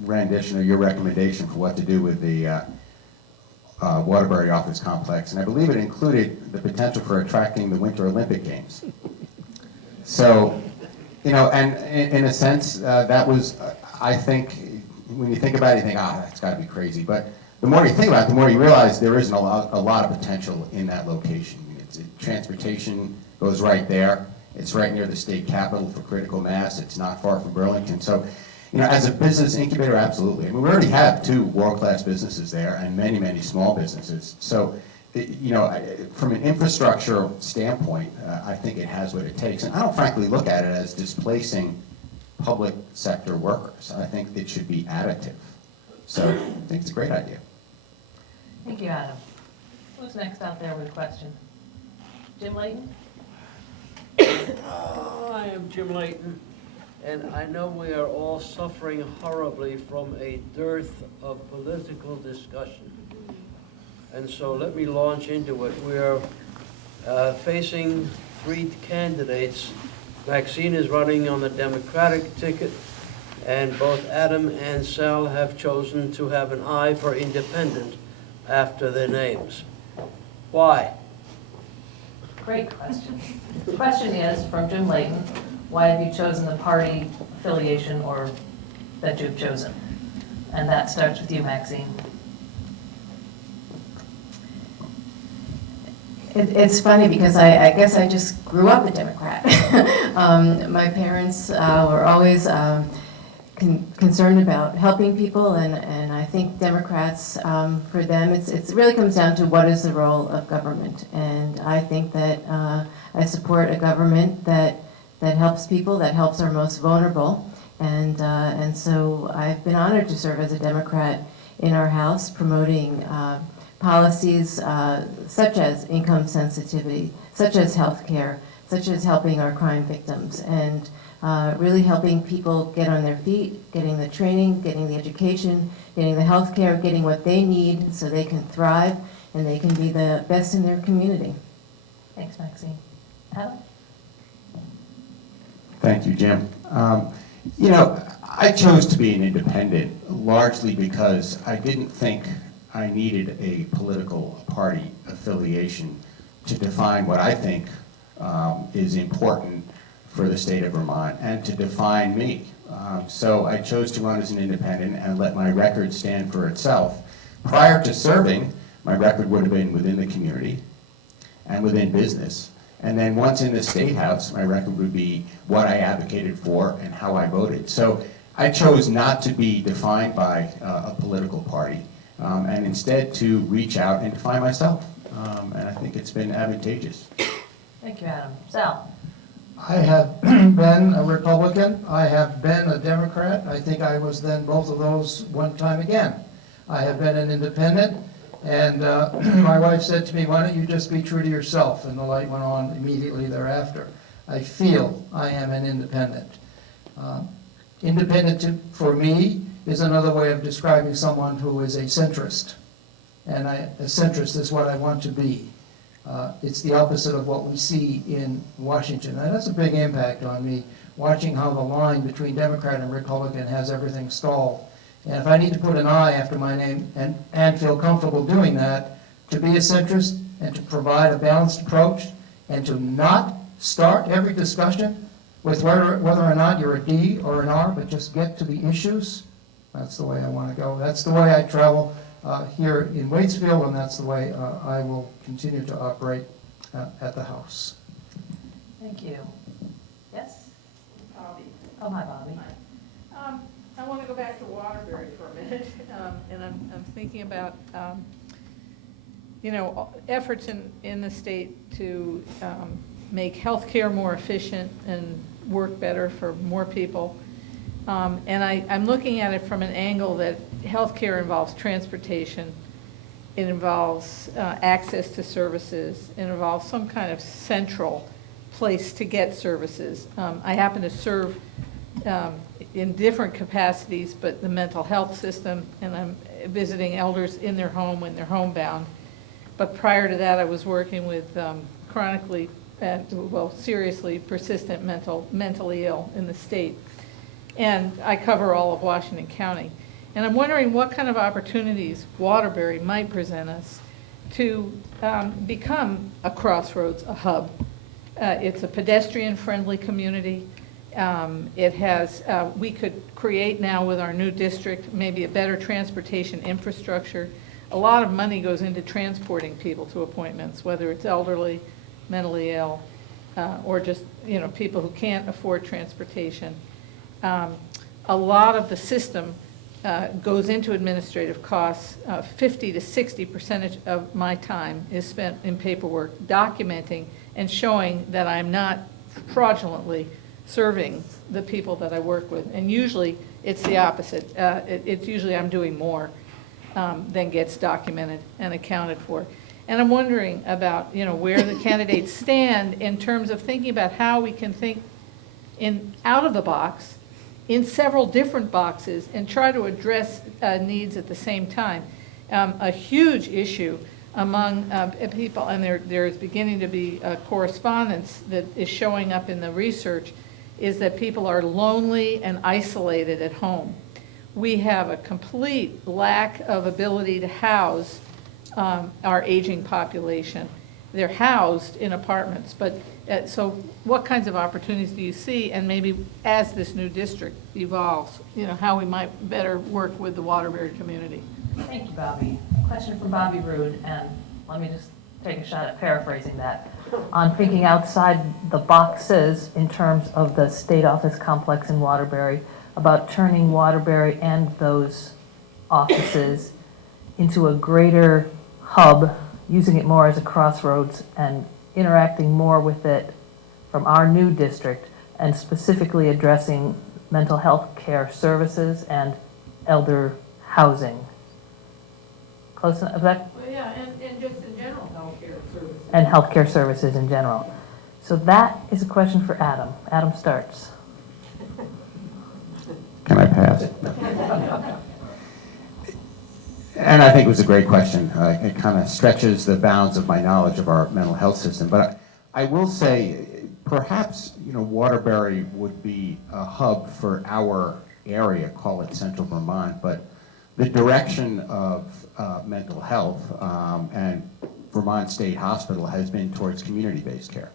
rendition or your recommendation for what to do with the Waterbury office complex, and I believe it included the potential for attracting the Winter Olympic Games. So, you know, and in a sense, that was, I think, when you think about it, you think, that's got to be crazy. But the more you think about it, the more you realize there isn't a lot of potential in that location. Transportation goes right there. It's right near the state capitol for critical mass. It's not far from Burlington. So, you know, as a business incubator, absolutely. I mean, we already have 2 world-class businesses there and many, many small businesses. So, you know, from an infrastructure standpoint, I think it has what it takes. And I don't frankly look at it as displacing public sector workers. I think it should be additive. So I think it's a great idea. Thank you, Adam. Who's next out there with a question? Jim Layton? I am Jim Layton, and I know we are all suffering horribly from a dearth of political discussion. And so let me launch into it. We are facing 3 candidates. Maxine is running on the Democratic ticket, and both Adam and Sal have chosen to have an I for independent after their names. Why? Great question. The question is, from Jim Layton, why have you chosen the party affiliation or that you've chosen? And that starts with you, Maxine. It's funny because I guess I just grew up a Democrat. My parents were always concerned about helping people, and I think Democrats, for them, it really comes down to what is the role of government. And I think that I support a government that helps people, that helps our most vulnerable. And so I've been honored to serve as a Democrat in our House, promoting policies such as income sensitivity, such as health care, such as helping our crime victims, and really helping people get on their feet, getting the training, getting the education, getting the health care, getting what they need so they can thrive and they can be the best in their community. Thanks, Maxine. Adam? Thank you, Jim. You know, I chose to be an independent largely because I didn't think I needed a political party affiliation to define what I think is important for the state of Vermont and to define me. So I chose to run as an independent and let my record stand for itself. Prior to serving, my record would have been within the community and within business. And then once in the State House, my record would be what I advocated for and how I voted. So I chose not to be defined by a political party and instead to reach out and define myself. And I think it's been advantageous. Thank you, Adam. Sal? I have been a Republican. I have been a Democrat. I think I was then both of those one time again. I have been an independent, and my wife said to me, why don't you just be true to yourself? And the light went on immediately thereafter. I feel I am an independent. Independent for me is another way of describing someone who is a centrist. And a centrist is what I want to be. It's the opposite of what we see in Washington. And that's a big impact on me, watching how the line between Democrat and Republican has everything stalled. And if I need to put an I after my name and feel comfortable doing that, to be a centrist and to provide a balanced approach and to not start every discussion with whether or not you're a D or an R, but just get to the issues. That's the way I want to go. That's the way I travel here in Waitsfield, and that's the way I will continue to operate at the House. Thank you. Yes? Bobby. Oh, hi, Bobby. I want to go back to Waterbury for a minute, and I'm thinking about, efforts in the state to make healthcare more efficient and work better for more people. And I'm looking at it from an angle that healthcare involves transportation, it involves access to services, it involves some kind of central place to get services. I happen to serve in different capacities, but the mental health system, and I'm visiting elders in their home when they're homebound. But prior to that, I was working with chronically, seriously persistent mentally ill in the state. And I cover all of Washington County. And I'm wondering what kind of opportunities Waterbury might present us to become a crossroads, a hub. It's a pedestrian-friendly community. We could create now with our new district maybe a better transportation infrastructure. A lot of money goes into transporting people to appointments, whether it's elderly, mentally ill, or just people who can't afford transportation. A lot of the system goes into administrative costs. 50 to 60% of my time is spent in paperwork, documenting and showing that I'm not fraudulently serving the people that I work with. And usually it's the opposite. It's usually I'm doing more than gets documented and accounted for. And I'm wondering about where the candidates stand in terms of thinking about how we can think out of the box in several different boxes and try to address needs at the same time. A huge issue among people, and there is beginning to be correspondence that is showing up in the research, is that people are lonely and isolated at home. We have a complete lack of ability to house our aging population. They're housed in apartments, but so what kinds of opportunities do you see, and maybe as this new district evolves, how we might better work with the Waterbury community? Thank you, Bobby. Question from Bobby Roode, and let me just take a shot at paraphrasing that. On thinking outside the boxes in terms of the state office complex in Waterbury, about turning Waterbury and those offices into a greater hub, using it more as a crossroads and interacting more with it from our new district, and specifically addressing mental health care services and elder housing. Close enough? Is that? Well, yeah, and just in general, healthcare services. And healthcare services in general. So that is a question for Adam. Adam starts. Can I pass? And I think it was a great question. It kind of stretches the bounds of my knowledge of our mental health system. But I will say, perhaps Waterbury would be a hub for our area, call it Central Vermont. But the direction of mental health and Vermont State Hospital has been towards community-based care.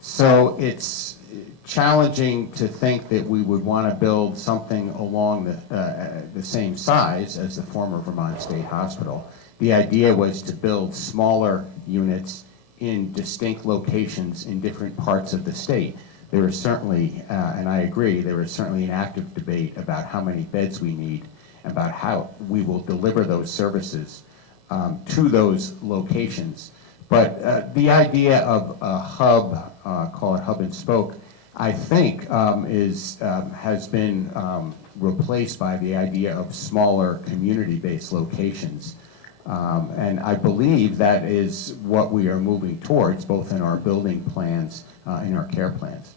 So it's challenging to think that we would want to build something along the same size as the former Vermont State Hospital. The idea was to build smaller units in distinct locations in different parts of the state. There is certainly, and I agree, there is certainly an active debate about how many beds we need, about how we will deliver those services to those locations. But the idea of a hub, call it hub and spoke, I think has been replaced by the idea of smaller community-based locations. And I believe that is what we are moving towards, both in our building plans and our care plans.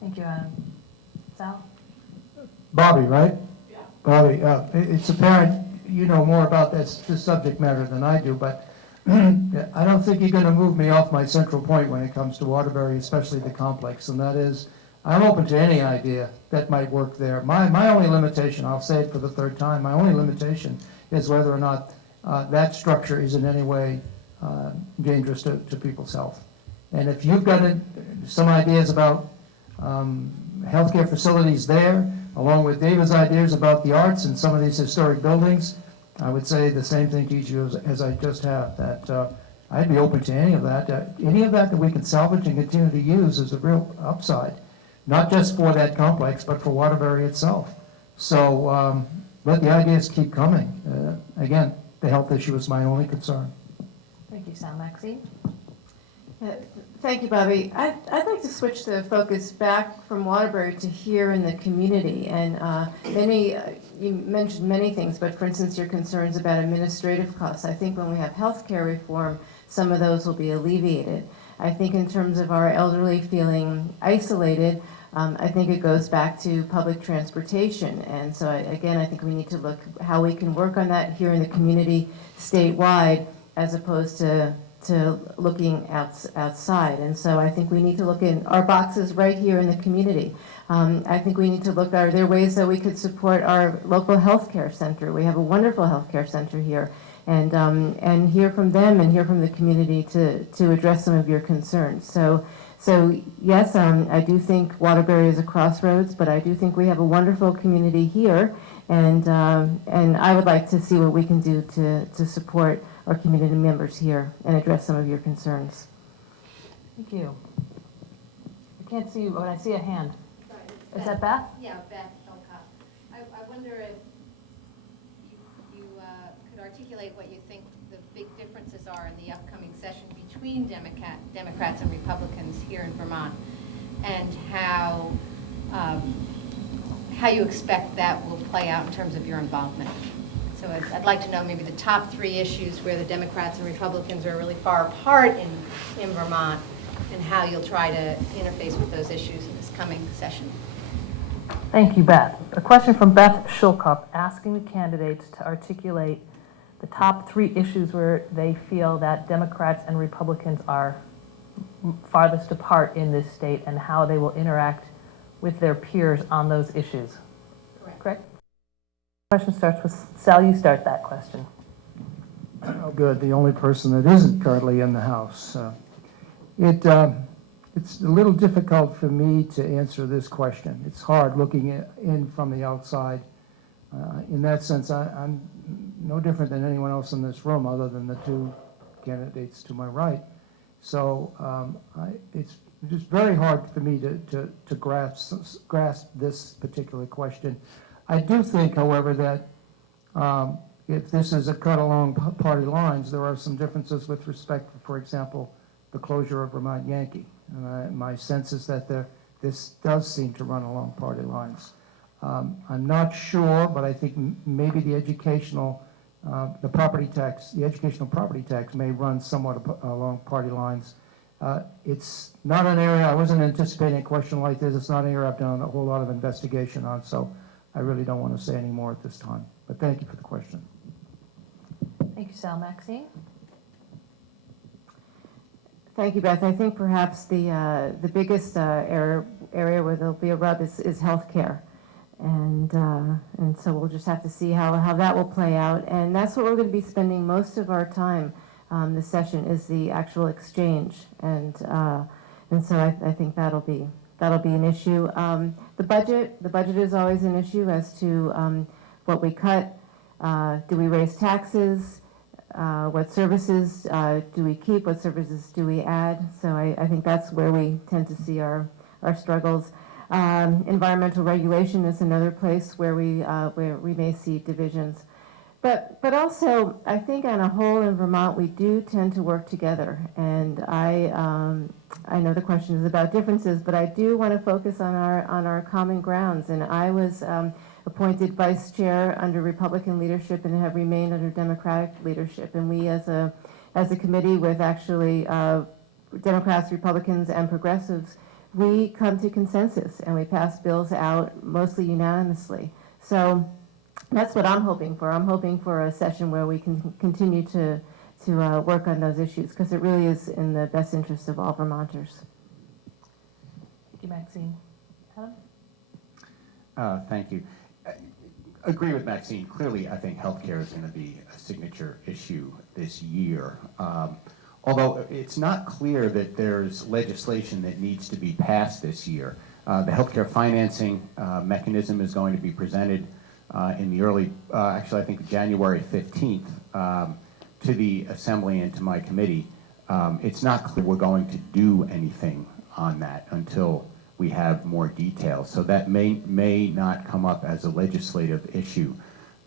Thank you, Adam. Sal? Bobby, right? Yeah. Bobby, it's apparent you know more about this subject matter than I do, but I don't think you're going to move me off my central point when it comes to Waterbury, especially the complex, and that is, I'm open to any idea that might work there. My only limitation, I'll say it for the third time, my only limitation is whether or not that structure is in any way dangerous to people's health. And if you've got some ideas about healthcare facilities there, along with David's ideas about the arts and some of these historic buildings, I would say the same thing to each of you as I just have, that I'd be open to any of that. Any of that we can salvage and continue to use is a real upside, not just for that complex, but for Waterbury itself. So let the ideas keep coming. Again, the health issue is my only concern. Thank you, Sam. Maxine? Thank you, Bobby. I'd like to switch the focus back from Waterbury to here in the community. And you mentioned many things, but for instance, your concerns about administrative costs. I think when we have healthcare reform, some of those will be alleviated. I think in terms of our elderly feeling isolated, I think it goes back to public transportation. And so again, I think we need to look how we can work on that here in the community statewide, as opposed to looking outside. And so I think we need to look in our boxes right here in the community. I think we need to look, are there ways that we could support our local healthcare center? We have a wonderful healthcare center here. And hear from them and hear from the community to address some of your concerns. So yes, I do think Waterbury is a crossroads, but I do think we have a wonderful community here. And I would like to see what we can do to support our community members here and address some of your concerns. Thank you. I can't see you, but I see a hand. Is that Beth? Yeah, Beth Hillcup. I wonder if you could articulate what you think the big differences are in the upcoming session between Democrats and Republicans here in Vermont, and how you expect that will play out in terms of your involvement. So I'd like to know maybe the top 3 issues where the Democrats and Republicans are really far apart in Vermont, and how you'll try to interface with those issues in this coming session. Thank you, Beth. A question from Beth Shulkup asking the candidates to articulate the top 3 issues where they feel that Democrats and Republicans are farthest apart in this state, and how they will interact with their peers on those issues. Correct? Question starts with Sal. You start that question. Oh, good. The only person that isn't currently in the House. It's a little difficult for me to answer this question. It's hard looking in from the outside. In that sense, I'm no different than anyone else in this room, other than the 2 candidates to my right. So it's just very hard for me to grasp this particular question. I do think, however, that if this is a cut along party lines, there are some differences with respect to, for example, the closure of Vermont Yankee. And my sense is that this does seem to run along party lines. I'm not sure, but I think maybe the educational property tax may run somewhat along party lines. It's not an area, I wasn't anticipating a question like this. It's not an area I've done a whole lot of investigation on, so I really don't want to say any more at this time. But thank you for the question. Thank you, Sal. Maxine? Thank you, Beth. I think perhaps the biggest area where there'll be a rub is healthcare. And so we'll just have to see how that will play out. And that's what we're going to be spending most of our time this session, is the actual exchange. And so I think that'll be an issue. The budget is always an issue as to what we cut. Do we raise taxes? What services do we keep? What services do we add? So I think that's where we tend to see our struggles. Environmental regulation is another place where we may see divisions. But also, I think on a whole in Vermont, we do tend to work together. And I know the question is about differences, but I do want to focus on our common grounds. And I was appointed vice chair under Republican leadership and have remained under Democratic leadership. And we as a committee with actually Democrats, Republicans, and progressives, we come to consensus and we pass bills out mostly unanimously. So that's what I'm hoping for. I'm hoping for a session where we can continue to work on those issues, because it really is in the best interest of all Vermonters. Thank you, Maxine. Adam? Thank you. Agree with Maxine. Clearly, I think healthcare is going to be a signature issue this year. although it's not clear that there's legislation that needs to be passed this year. The healthcare financing mechanism is going to be presented in the early, actually I think January 15th, to the Assembly and to my committee. It's not clear we're going to do anything on that until we have more details. So that may not come up as a legislative issue.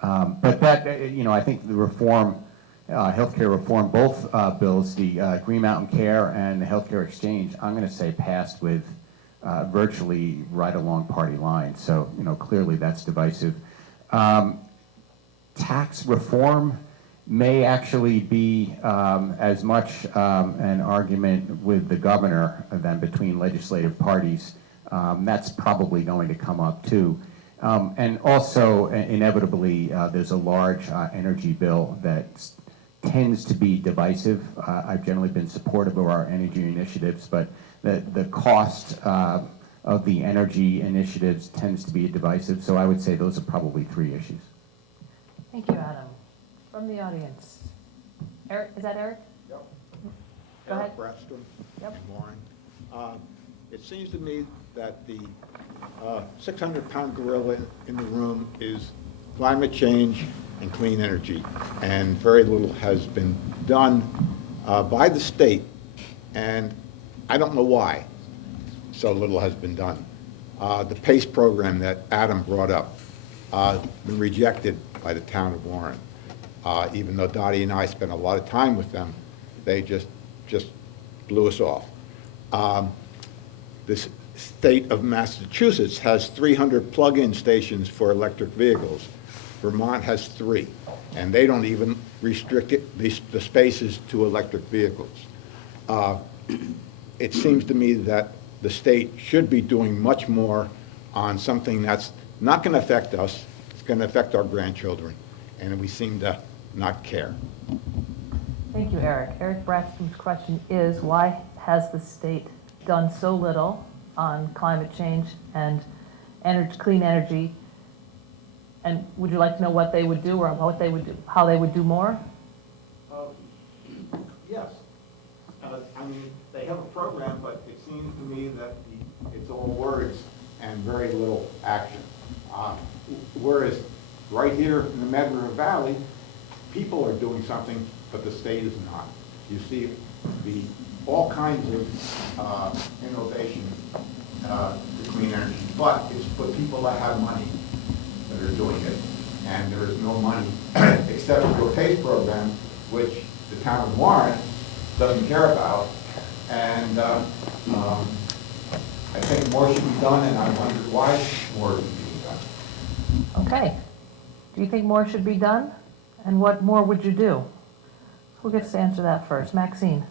But that, I think the reform, healthcare reform, both bills, the Green Mountain Care and the Healthcare Exchange, I'm going to say passed with virtually right along party lines. So, clearly that's divisive. Tax reform may actually be as much an argument with the governor than between legislative parties. That's probably going to come up too. And also, inevitably, there's a large energy bill that tends to be divisive. I've generally been supportive of our energy initiatives, but the cost of the energy initiatives tends to be divisive. So I would say those are probably three issues. Thank you, Adam. From the audience. Eric, is that Eric? Yep. Go ahead. Eric Braxton. Yep. Good morning. It seems to me that the 600-pound gorilla in the room is climate change and clean energy, and very little has been done by the state, and I don't know why so little has been done. The PACE program that Adam brought up been rejected by the town of Warren. Even though Dottie and I spent a lot of time with them, they just blew us off. The state of Massachusetts has 300 plug-in stations for electric vehicles. Vermont has 3, and they don't even restrict the spaces to electric vehicles. It seems to me that the state should be doing much more on something that's not going to affect us, it's going to affect our grandchildren, and we seem to not care. Thank you, Eric. Eric Braxton's question is, why has the state done so little on climate change and clean energy? And would you like to know what they would do, or what they would do, how they would do more? Yes. I mean, they have a program, but it seems to me that it's all words and very little action. Whereas right here in the Med River Valley, people are doing something, but the state is not. You see all kinds of innovation to clean energy, but it's for people that have money that are doing it. And there is no money except for a PACE program, which the town of Warren doesn't care about. And I think more should be done, and I wonder why more should be done. Okay. Do you think more should be done? And what more would you do? Who gets to answer that first? Maxine.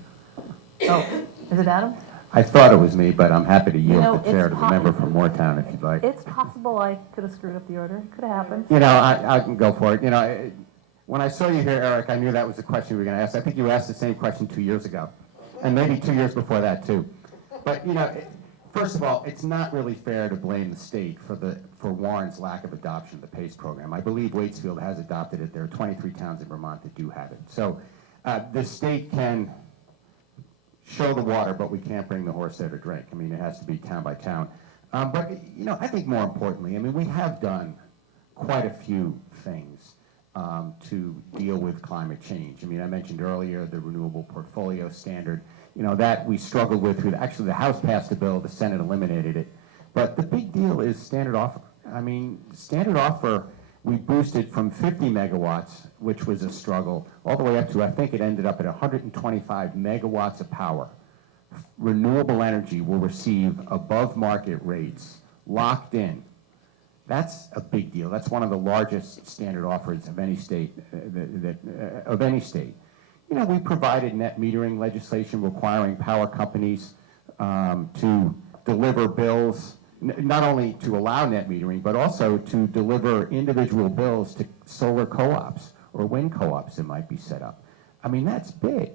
Oh, is it Adam? I thought it was me, but I'm happy to yield the chair it's to the member from Moortown if you'd like. It's possible I could have screwed up the order. It could have happened. I can go for it. When I saw you here, Eric, I knew that was the question you were going to ask. I think you asked the same question 2 years ago, and maybe 2 years before that too. But first of all, it's not really fair to blame the state for Warren's lack of adoption of the PACE program. I believe Waitsfield has adopted it. There are 23 towns in Vermont that do have it. So the state can show the water, but we can't bring the horse there to drink. I mean, it has to be town by town. But I think more importantly, we have done quite a few things to deal with climate change. I mentioned earlier the renewable portfolio standard, that we struggled with. Actually, the House passed a bill, the Senate eliminated it. But the big deal is standard offer. Standard offer, we boosted from 50 megawatts, which was a struggle, all the way up to, I think it ended up at 125 megawatts of power. Renewable energy will receive above market rates, locked in. That's a big deal. That's one of the largest standard offers of any state. We provided net metering legislation requiring power companies to deliver bills, not only to allow net metering, but also to deliver individual bills to solar co-ops or wind co-ops that might be set up. That's big.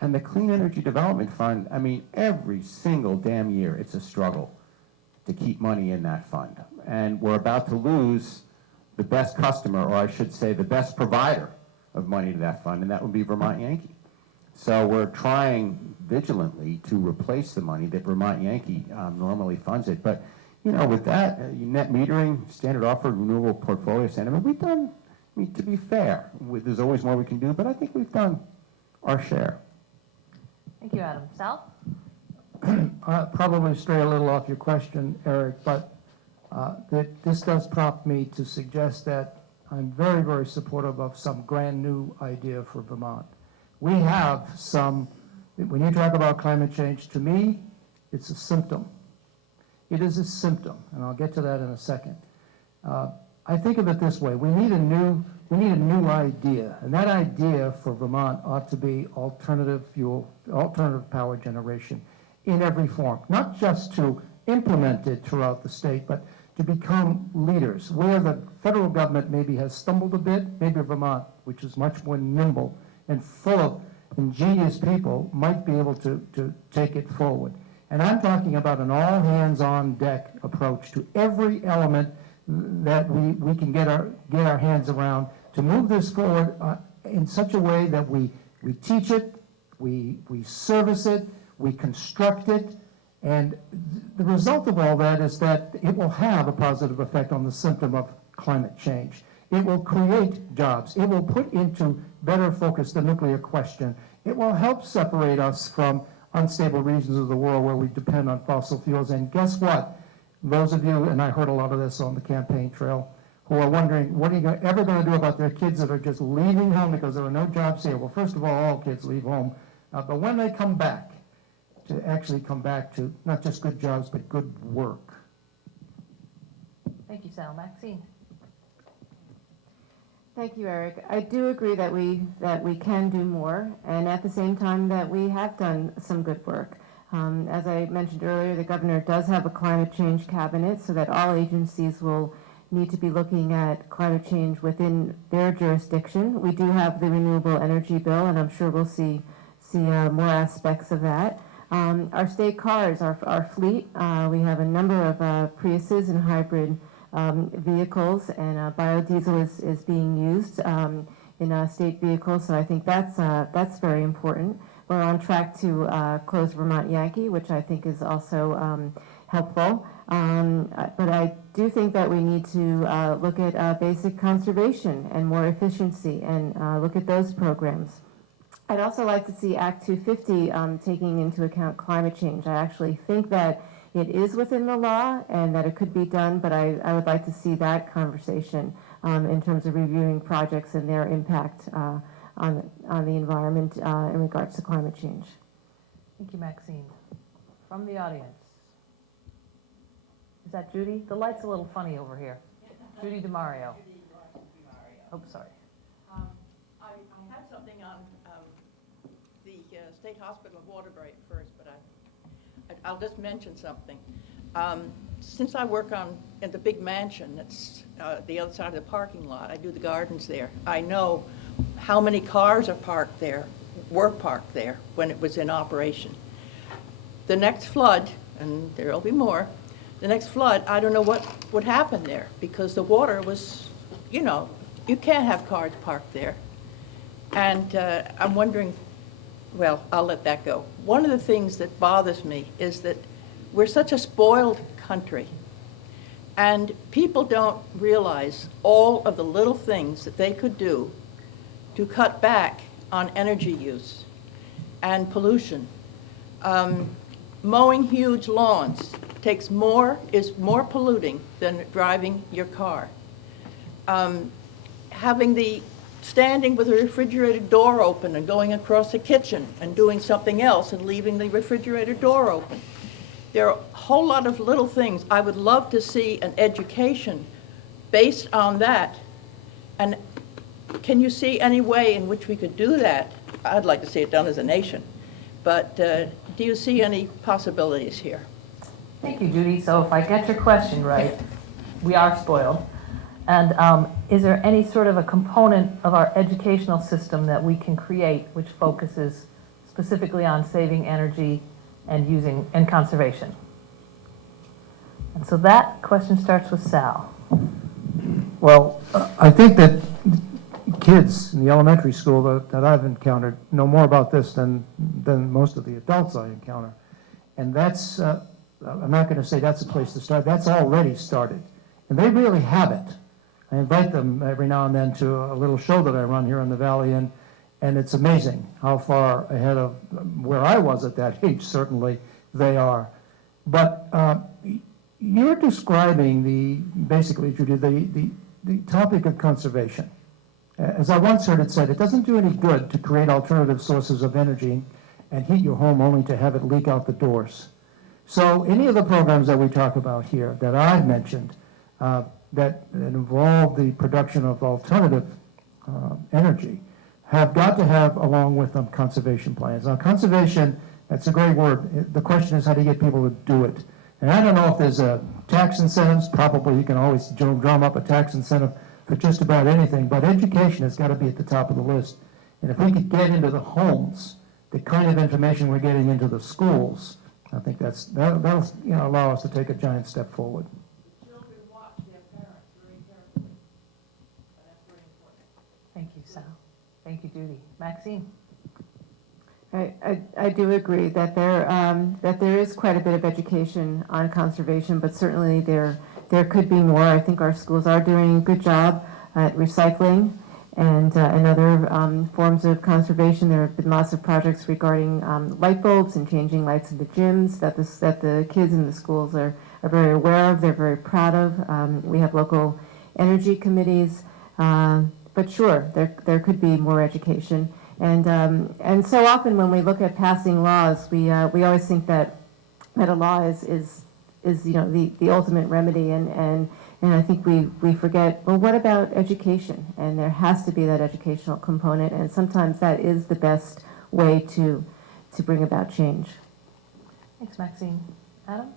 And the Clean Energy Development Fund, every single damn year it's a struggle to keep money in that fund. And we're about to lose the best customer, or I should say the best provider of money to that fund, and that would be Vermont Yankee. So we're trying vigilantly to replace the money that Vermont Yankee normally funds it. But, with that, net metering, standard offer, renewable portfolio standard, we've done, to be fair, there's always more we can do, but I think we've done our share. Thank you, Adam. Sal? Probably stray a little off your question, Eric, but this does prompt me to suggest that I'm very, very supportive of some brand new idea for Vermont. We have some, when you talk about climate change, to me, it's a symptom. It is a symptom, and I'll get to that in a second. I think of it this way: we need a new idea, and that idea for Vermont ought to be alternative power generation in every form, not just to implement it throughout the state, but to become leaders. Where the federal government maybe has stumbled a bit, maybe Vermont, which is much more nimble and full of ingenious people, might be able to take it forward. And I'm talking about an all-hands-on-deck approach to every element that we can get our hands around to move this forward in such a way that we teach it, we service it, we construct it, and the result of all that is that it will have a positive effect on the symptom of climate change. It will create jobs. It will put into better focus the nuclear question. It will help separate us from unstable regions of the world where we depend on fossil fuels. And guess what? Those of you, and I heard a lot of this on the campaign trail, who are wondering, what are you ever going to do about their kids that are just leaving home because there are no jobs here? Well, first of all kids leave home. But when they come back, to actually come back to not just good jobs, but good work. Thank you, Sal. Maxine? Thank you, Eric. I do agree that we can do more, and at the same time that we have done some good work. As I mentioned earlier, the governor does have a climate change cabinet, so that all agencies will need to be looking at climate change within their jurisdiction. We do have the renewable energy bill, and I'm sure we'll see more aspects of that. Our state cars, our fleet, we have a number of Priuses and hybrid vehicles, and biodiesel is being used in state vehicles, so I think that's very important. We're on track to close Vermont Yankee, which I think is also helpful. But I do think that we need to look at basic conservation and more efficiency and look at those programs. I'd also like to see Act 250 taking into account climate change. I actually think that it is within the law and that it could be done, but I would like to see that conversation in terms of reviewing projects and their impact on the environment in regards to climate change. Thank you, Maxine. From the audience. Is that Judy? The light's a little funny over here. Judy DeMario. Oh, sorry. I had something on the State Hospital of Waterbury first, but I'll just mention something. Since I work in the big mansion that's the other side of the parking lot, I do the gardens there. I know how many cars are parked there, were parked there when it was in operation. The next flood, and there'll be more, the next flood, I don't know what would happen there because the water was, you can't have cars parked there. And I'm wondering, well, I'll let that go. One of the things that bothers me is that we're such a spoiled country, and people don't realize all of the little things that they could do to cut back on energy use and pollution. Mowing huge lawns is more polluting than driving your car. Standing with a refrigerator door open and going across the kitchen and doing something else and leaving the refrigerator door open. There are a whole lot of little things. I would love to see an education based on that. And can you see any way in which we could do that? I'd like to see it done as a nation. But do you see any possibilities here? Thank you, Judy. So if I get your question right, we are spoiled. And is there any sort of a component of our educational system that we can create which focuses specifically on saving energy and conservation? And so that question starts with Sal. Well, I think that kids in the elementary school that I've encountered know more about this than most of the adults I encounter. And that's, I'm not going to say that's a place to start. That's already started. And they really have it. I invite them every now and then to a little show that I run here in the Valley, and it's amazing how far ahead of where I was at that age, certainly, they are. But you're describing basically, Judy, the topic of conservation. As I once heard it said, it doesn't do any good to create alternative sources of energy and heat your home only to have it leak out the doors. So any of the programs that we talk about here that I've mentioned that involve the production of alternative energy have got to have, along with them, conservation plans. Now, conservation, that's a great word. The question is how do you get people to do it? And I don't know if there's tax incentives. Probably you can always drum up a tax incentive for just about anything, but education has got to be at the top of the list. And if we could get into the homes, the kind of information we're getting into the schools, I think that'll allow us to take a giant step forward. Children watch their parents very carefully. That's very important. Thank you, Sal. Thank you, Judy. Maxine? I do agree that there is quite a bit of education on conservation, but certainly there could be more. I think our schools are doing a good job at recycling and other forms of conservation. There have been lots of projects regarding light bulbs and changing lights in the gyms that the kids in the schools are very aware of, they're very proud of. We have local energy committees, but sure, there could be more education. And so often when we look at passing laws, we always think that a law is the ultimate remedy, and I think we forget, well, what about education? And there has to be that educational component, and sometimes that is the best way to bring about change. Thanks, Maxine. Adam?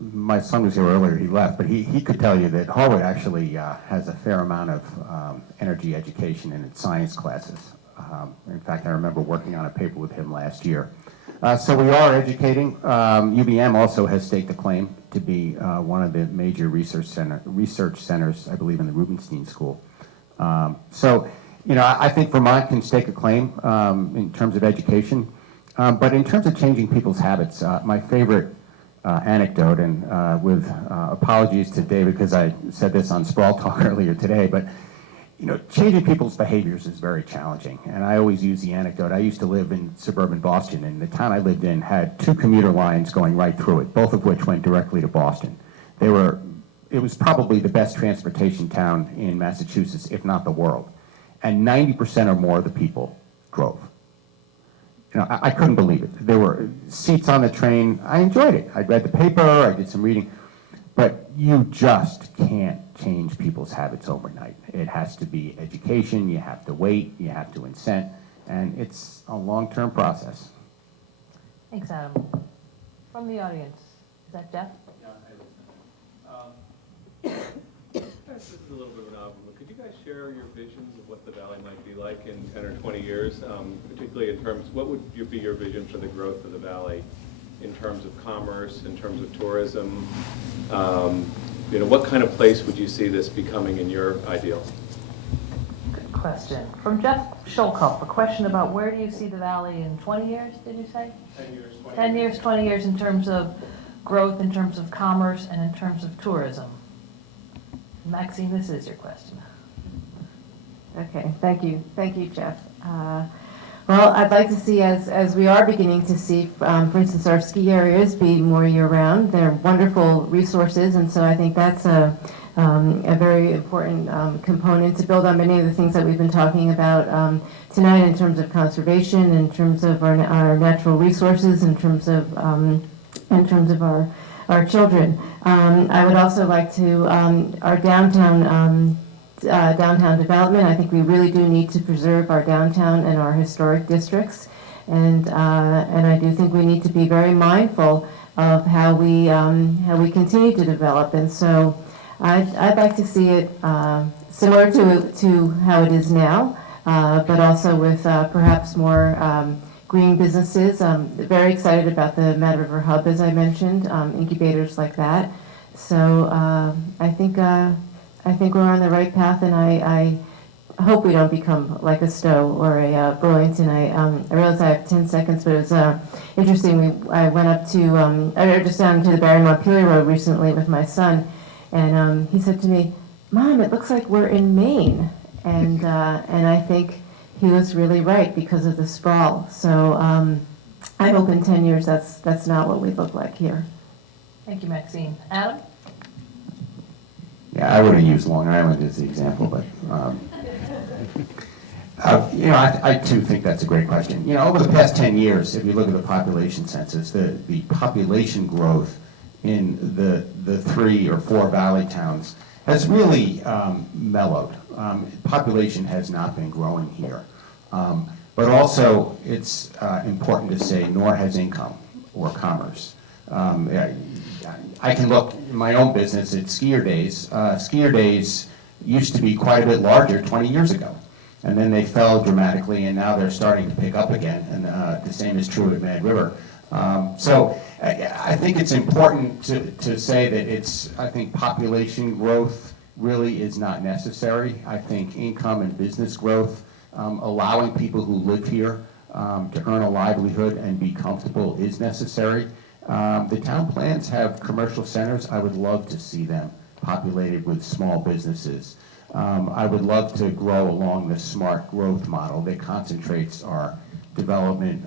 My son was here earlier, he left, but he could tell you that Harvard actually has a fair amount of energy education in its science classes. In fact, I remember working on a paper with him last year. So we are educating. UVM also has staked a claim to be one of the major research centers, I believe, in the Rubenstein School. So, I think Vermont can stake a claim in terms of education. But in terms of changing people's habits, my favorite anecdote, and with apologies to David because I said this on Sprawl Talk earlier today, but changing people's behaviors is very challenging. And I always use the anecdote. I used to live in suburban Boston, and the town I lived in had 2 commuter lines going right through it, both of which went directly to Boston. It was probably the best transportation town in Massachusetts, if not the world. And 90% or more of the people drove. I couldn't believe it. There were seats on the train. I enjoyed it. I read the paper, I did some reading, but you just can't change people's habits overnight. It has to be education, you have to wait, you have to incent, and it's a long-term process. Thanks, Adam. From the audience, is that Jeff? This is a little bit of an odd one. Could you guys share your visions of what the Valley might be like in 10 or 20 years, particularly in terms, what would be your vision for the growth of the Valley in terms of commerce, in terms of tourism? What kind of place would you see this becoming in your ideal? Good question. From Jeff Schulkopf, a question about where do you see the Valley in 20 years, did you say? 10 years, 20 10 years, 20 years in terms of growth, in terms of commerce, and in terms of tourism. Maxine, this is your question. Okay, thank you, Jeff. Well, I'd like to see, as we are beginning to see, for instance, our ski areas be more year-round. They're wonderful resources, and so I think that's a very important component to build on many of the things that we've been talking about tonight in terms of conservation, in terms of our natural resources, in terms of our children. I would also like to, our downtown development, I think we really do need to preserve our downtown and our historic districts. And I do think we need to be very mindful of how we continue to develop. And so I'd like to see it similar to how it is now, but also with perhaps more green businesses. Very excited about the Mad River Hub, as I mentioned, incubators like that. So I think I think we're on the right path, and I hope we don't become like a Stowe or a Burlington. I realize I have 10 seconds, but it was interesting. I went up to, just down to the Barry Montpelier Road recently with my son, and he said to me, "Mom, it looks like we're in Maine." And I think he was really right because of the sprawl. So I hope in 10 years that's not what we look like here. Thank you, Maxine. Adam? Yeah, I would have used Long Island as the example, but, I too think that's a great question. Over the past 10 years, if you look at the population census, the population growth in the 3 or 4 valley towns has really mellowed. Population has not been growing here. But also, it's important to say, nor has income or commerce. I can look in my own business at skier days. Skier days used to be quite a bit larger 20 years ago. And then they fell dramatically, and now they're starting to pick up again. And the same is true at Mad River. So I think it's important to say that I think population growth really is not necessary. I think income and business growth, allowing people who live here to earn a livelihood and be comfortable is necessary. The town plans have commercial centers. I would love to see them populated with small businesses. I would love to grow along the smart growth model that concentrates our development,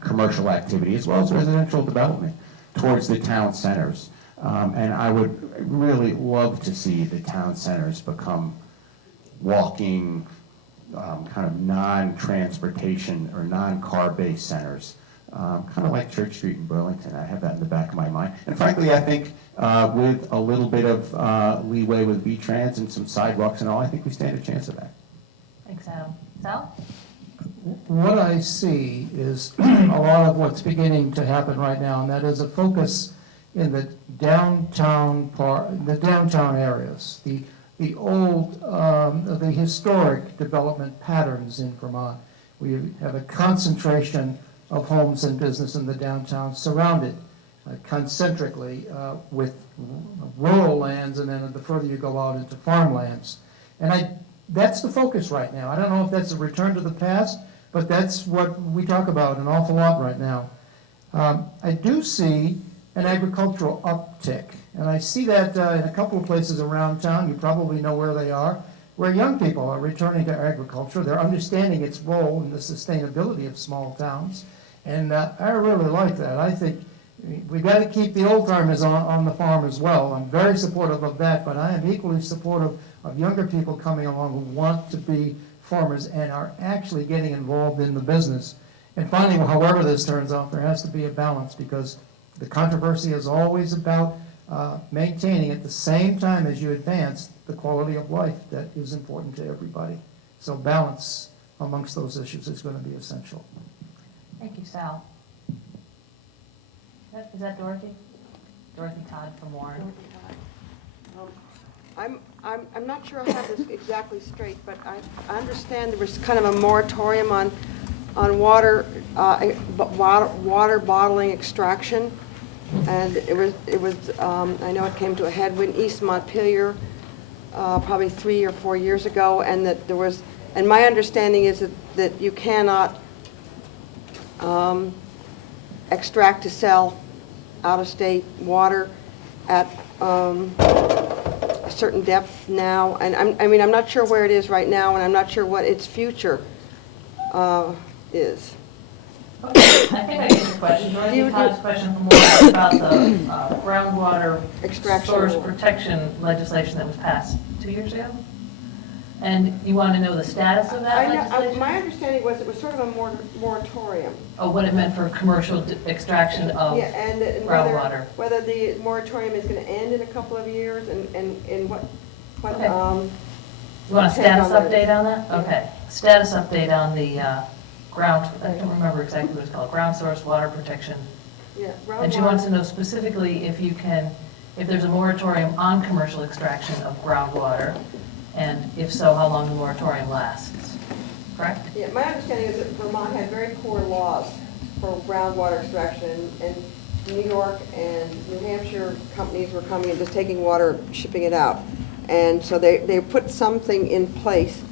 commercial activity, as well as residential development towards the town centers. And I would really love to see the town centers become walking, kind of non-transportation or non-car-based centers, kind of like Church Street in Burlington. I have that in the back of my mind. And frankly, I think with a little bit of leeway with V-Trans and some sidewalks and all, I think we stand a chance of that. Thanks, Adam. Sal? What I see is a lot of what's beginning to happen right now, and that is a focus in the downtown areas, the old, the historic development patterns in Vermont. We have a concentration of homes and business in the downtown, surrounded concentrically with rural lands, and then the further you go out into farmlands. And that's the focus right now. I don't know if that's a return to the past, but that's what we talk about an awful lot right now. I do see an agricultural uptick, and I see that in a couple of places around town. You probably know where they are, where young people are returning to agriculture. They're understanding its role in the sustainability of small towns, and I really like that. I think we've got to keep the old timers on the farm as well. I'm very supportive of that, but I am equally supportive of younger people coming along who want to be farmers and are actually getting involved in the business. And finally, however this turns out, there has to be a balance, because the controversy is always about maintaining at the same time as you advance the quality of life that is important to everybody. So balance amongst those issues is going to be essential. Thank you, Sal. Is that Dorothy? Dorothy Todd from Warren. I'm not sure I have this exactly straight, but I understand there was kind of a moratorium on water bottling extraction, and it was I know it came to a head when East Montpelier probably 3 or 4 years ago, and that there was, and my understanding is that you cannot extract to sell out-of-state water at a certain depth now, and I'm not sure where it is right now, and I'm not sure what its future is. I think I get your question. Dorothy Todd's question from Warren about the groundwater Extraction source rule. protection legislation that was passed 2 years ago? And you want to know the status of that legislation? My understanding was it was sort of a moratorium. Oh, what it meant for commercial extraction of Yeah, and groundwater. whether the moratorium is going to end in a couple of years, and what Okay. You want a status update on that? Okay. Status update on the ground, I don't remember exactly what it's called, ground source water protection. Yeah, And she wants to know specifically if there's a moratorium on commercial extraction of groundwater, and if so, how long the moratorium lasts, correct? Yeah, my understanding is that Vermont had very poor laws for groundwater extraction, and New York and New Hampshire companies were coming and just taking water, shipping it out. And so they put something in place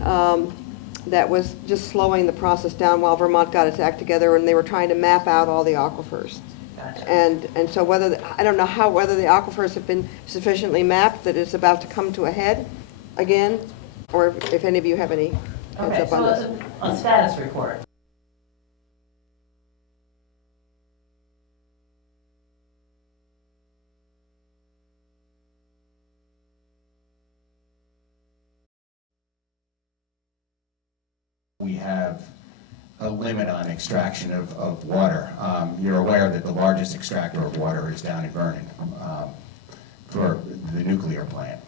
that was just slowing the process down while Vermont got its act together, and they were trying to map out all the aquifers. And so I don't know whether the aquifers have been sufficiently mapped that it's about to come to a head again, or if any of you have any heads up on this. A status report. We have a limit on extraction of water. You're aware that the largest extractor of water is down in Vernon for the nuclear plant.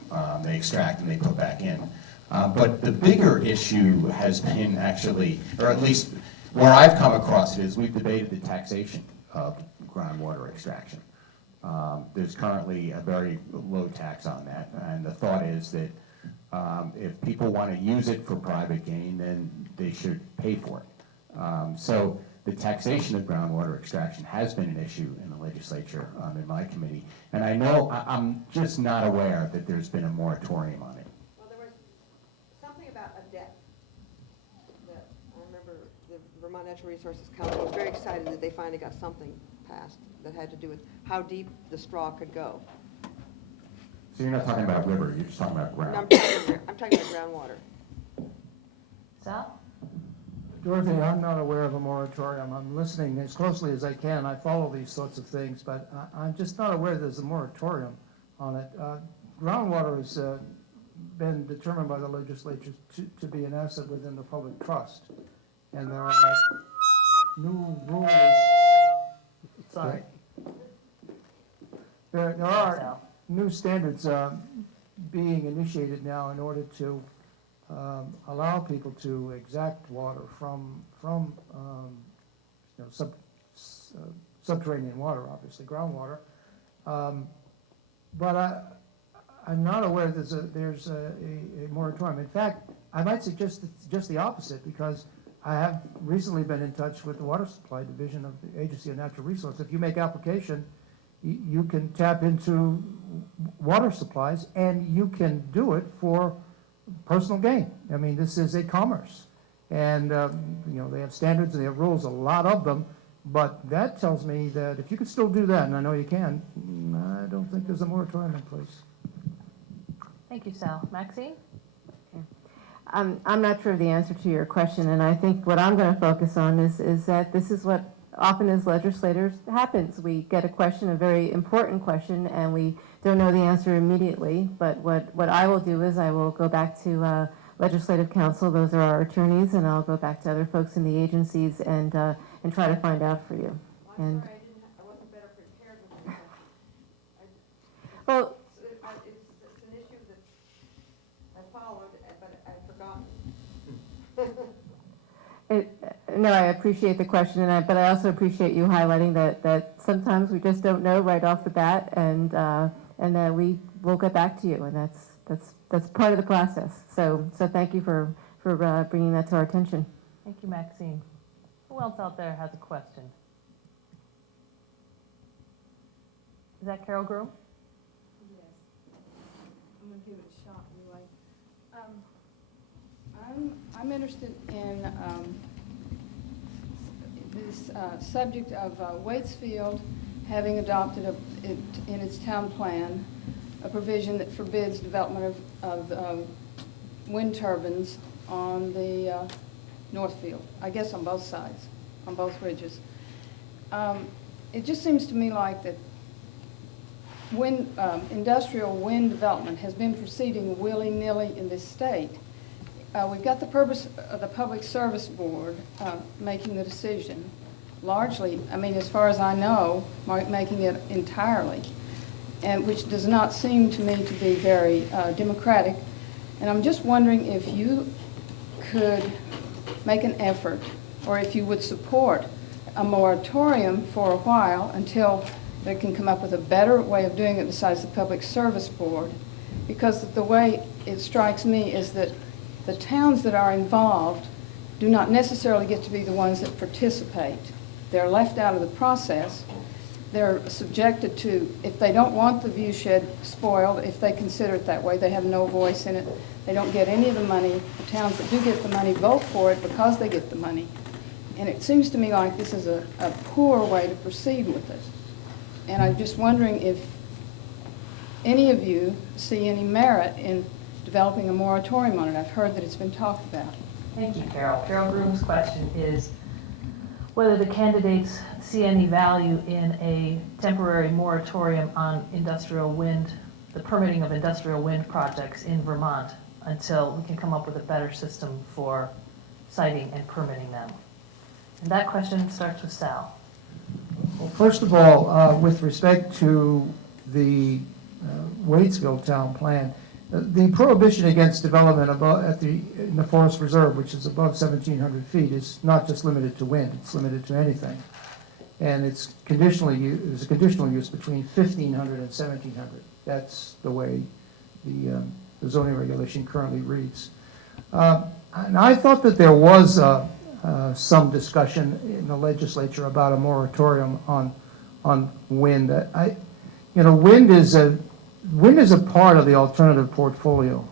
They extract and they put back in. But the bigger issue has been actually, or at least where I've come across it, is we've debated the taxation of groundwater extraction. There's currently a very low tax on that, and the thought is that if people want to use it for private gain, then they should pay for it. So the taxation of groundwater extraction has been an issue in the legislature in my committee, and I know I'm just not aware that there's been a moratorium on it. Well, there was something about a debt that I remember the Vermont Natural Resources Council was very excited that they finally got something passed that had to do with how deep the straw could go. So you're not talking about river, you're just talking about ground. No, I'm talking about groundwater. Sal? Dorothy, I'm not aware of a moratorium. I'm listening as closely as I can. I follow these sorts of things, but I'm just not aware there's a moratorium on it. Groundwater has been determined by the legislature to be an asset within the public trust. And there are new rules. Sorry. There are new standards being initiated now in order to allow people to exact water from subterranean water, obviously groundwater. But I'm not aware there's a moratorium. In fact, I might suggest it's just the opposite, because I have recently been in touch with the Water Supply Division of the Agency of Natural Resources. If you make application, you can tap into water supplies, and you can do it for personal gain. I mean, this is a commerce, and they have standards and they have rules, a lot of them. But that tells me that if you could still do that, and I know you can, I don't think there's a moratorium in place. Thank you, Sal. Maxine? I'm not sure of the answer to your question, and I think what I'm going to focus on is that this is what often as legislators happens. We get a question, a very important question, and we don't know the answer immediately. But what I will do is I will go back to Legislative Council, those are our attorneys, and I'll go back to other folks in the agencies and try to find out for you. And Sorry, I wasn't better prepared with that. well, It's an issue that I followed, but I've forgotten. No, I appreciate the question, but I also appreciate you highlighting that sometimes we just don't know right off the bat, and that we will get back to you, and that's part of the process. So thank you for bringing that to our attention. Thank you, Maxine. Who else out there has a question? Is that Carol Groom? Yes. I'm going to give it a shot anyway. I'm interested in this subject of Waitsfield having adopted in its town plan a provision that forbids development of wind turbines on the Northfield, I guess on both sides, on both ridges. It just seems to me like that industrial wind development has been proceeding willy-nilly in this state. We've got the purpose of the Public Service Board making the decision, largely, I mean, as far as I know, making it entirely, and which does not seem to me to be very democratic. And I'm just wondering if you could make an effort, or if you would support a moratorium for a while until they can come up with a better way of doing it besides the Public Service Board. Because the way it strikes me is that the towns that are involved do not necessarily get to be the ones that participate. They're left out of the process, they're subjected to, if they don't want the view shed spoiled, if they consider it that way, they have no voice in it. They don't get any of the money. The towns that do get the money vote for it because they get the money. And it seems to me like this is a poor way to proceed with it. And I'm just wondering if any of you see any merit in developing a moratorium on it. I've heard that it's been talked about. Thank you, Carol. Carol Groom's question is whether the candidates see any value in a temporary moratorium on industrial wind, the permitting of industrial wind projects in Vermont until we can come up with a better system for siting and permitting them. And that question starts with Sal. Well, first of all, with respect to the Waitsfield town plan, the prohibition against development above, in the forest reserve, which is above 1,700 feet, is not just limited to wind, it's limited to anything. And it's there's a conditional use between 1,500 and 1,700. That's the way the zoning regulation currently reads. And I thought that there was some discussion in the legislature about a moratorium on wind. Wind is a part of the alternative portfolio.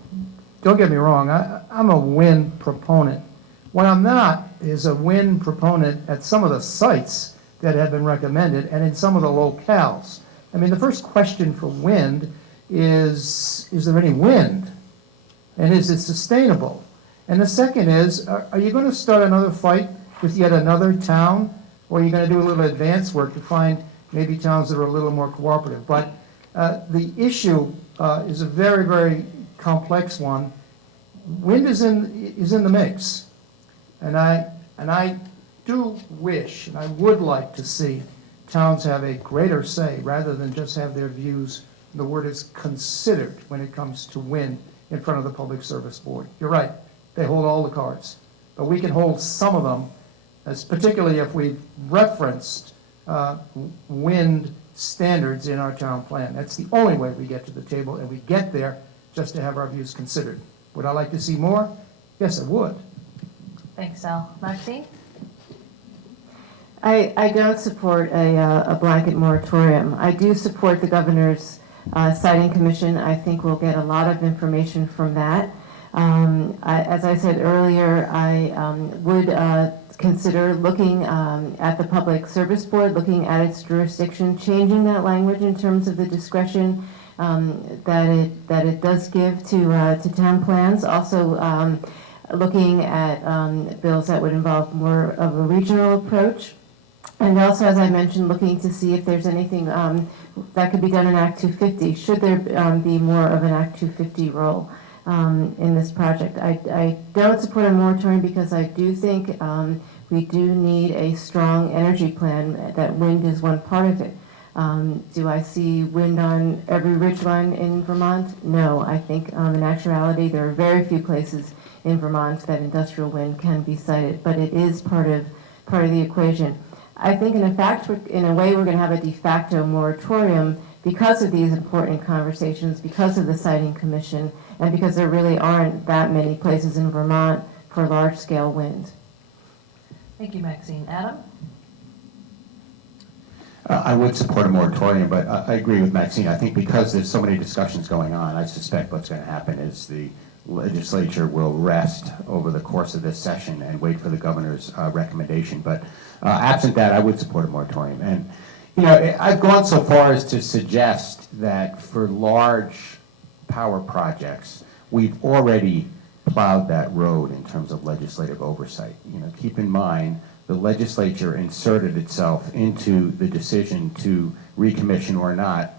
Don't get me wrong, I'm a wind proponent. What I'm not is a wind proponent at some of the sites that have been recommended and in some of the locales. I mean, the first question for wind is there any wind? And is it sustainable? And the second is, are you going to start another fight with yet another town? Or are you going to do a little advanced work to find maybe towns that are a little more cooperative? But the issue is a very, very complex one. Wind is in the mix. And I do wish, and I would like to see towns have a greater say rather than just have their views, the word is considered when it comes to wind in front of the Public Service Board. You're right, they hold all the cards. But we can hold some of them, as particularly if we've referenced wind standards in our town plan. That's the only way we get to the table, and we get there just to have our views considered. Would I like to see more? Yes, I would. Thanks, Sal. Maxine? I don't support a blanket moratorium. I do support the governor's siting commission. I think we'll get a lot of information from that. As I said earlier, I would consider looking at the Public Service Board, looking at its jurisdiction, changing that language in terms of the discretion that it does give to town plans. Also looking at bills that would involve more of a regional approach. And also, as I mentioned, looking to see if there's anything that could be done in Act 250. Should there be more of an Act 250 role in this project? I don't support a moratorium because I do think we do need a strong energy plan. That wind is one part of it. Do I see wind on every ridgeline in Vermont? No. I think in actuality there are very few places in Vermont that industrial wind can be sited, but it is part of the equation. I think in a way we're going to have a de facto moratorium because of these important conversations, because of the siting commission, and because there really aren't that many places in Vermont for large-scale wind. Thank you, Maxine. Adam? I would support a moratorium, but I agree with Maxine. I think because there's so many discussions going on, I suspect what's going to happen is the legislature will rest over the course of this session and wait for the governor's recommendation. But absent that, I would support a moratorium. And, I've gone so far as to suggest that for large power projects, we've already plowed that road in terms of legislative oversight. Keep in mind, the legislature inserted itself into the decision to recommission or not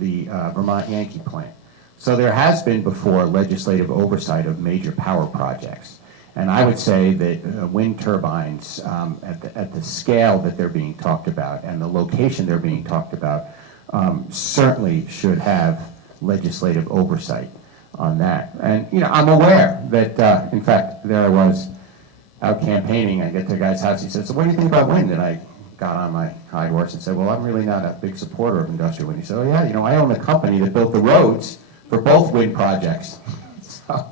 the Vermont Yankee plant. So there has been before legislative oversight of major power projects. And I would say that wind turbines at the scale that they're being talked about and the location they're being talked about certainly should have legislative oversight on that. And I'm aware that, in fact, there I was out campaigning. I get to a guy's house, he said, "So what do you think about wind?" And I got on my high horse and said, "Well, I'm really not a big supporter of industrial wind." He said, "Oh yeah, I own the company that built the roads for both wind projects." So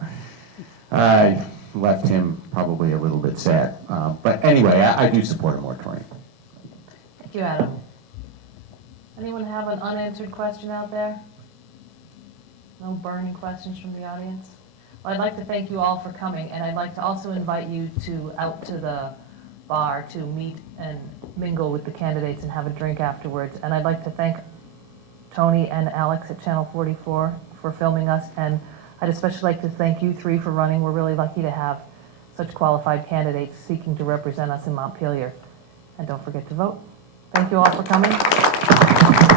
I left him probably a little bit sad. But anyway, I do support a moratorium. Thank you, Adam. Anyone have an unanswered question out there? No burning questions from the audience? Well, I'd like to thank you all for coming, and I'd like to also invite you out to the bar to meet and mingle with the candidates and have a drink afterwards. And I'd like to thank Tony and Alex at Channel 44 for filming us, and I'd especially like to thank you three for running. We're really lucky to have such qualified candidates seeking to represent us in Montpelier. And don't forget to vote. Thank you all for coming.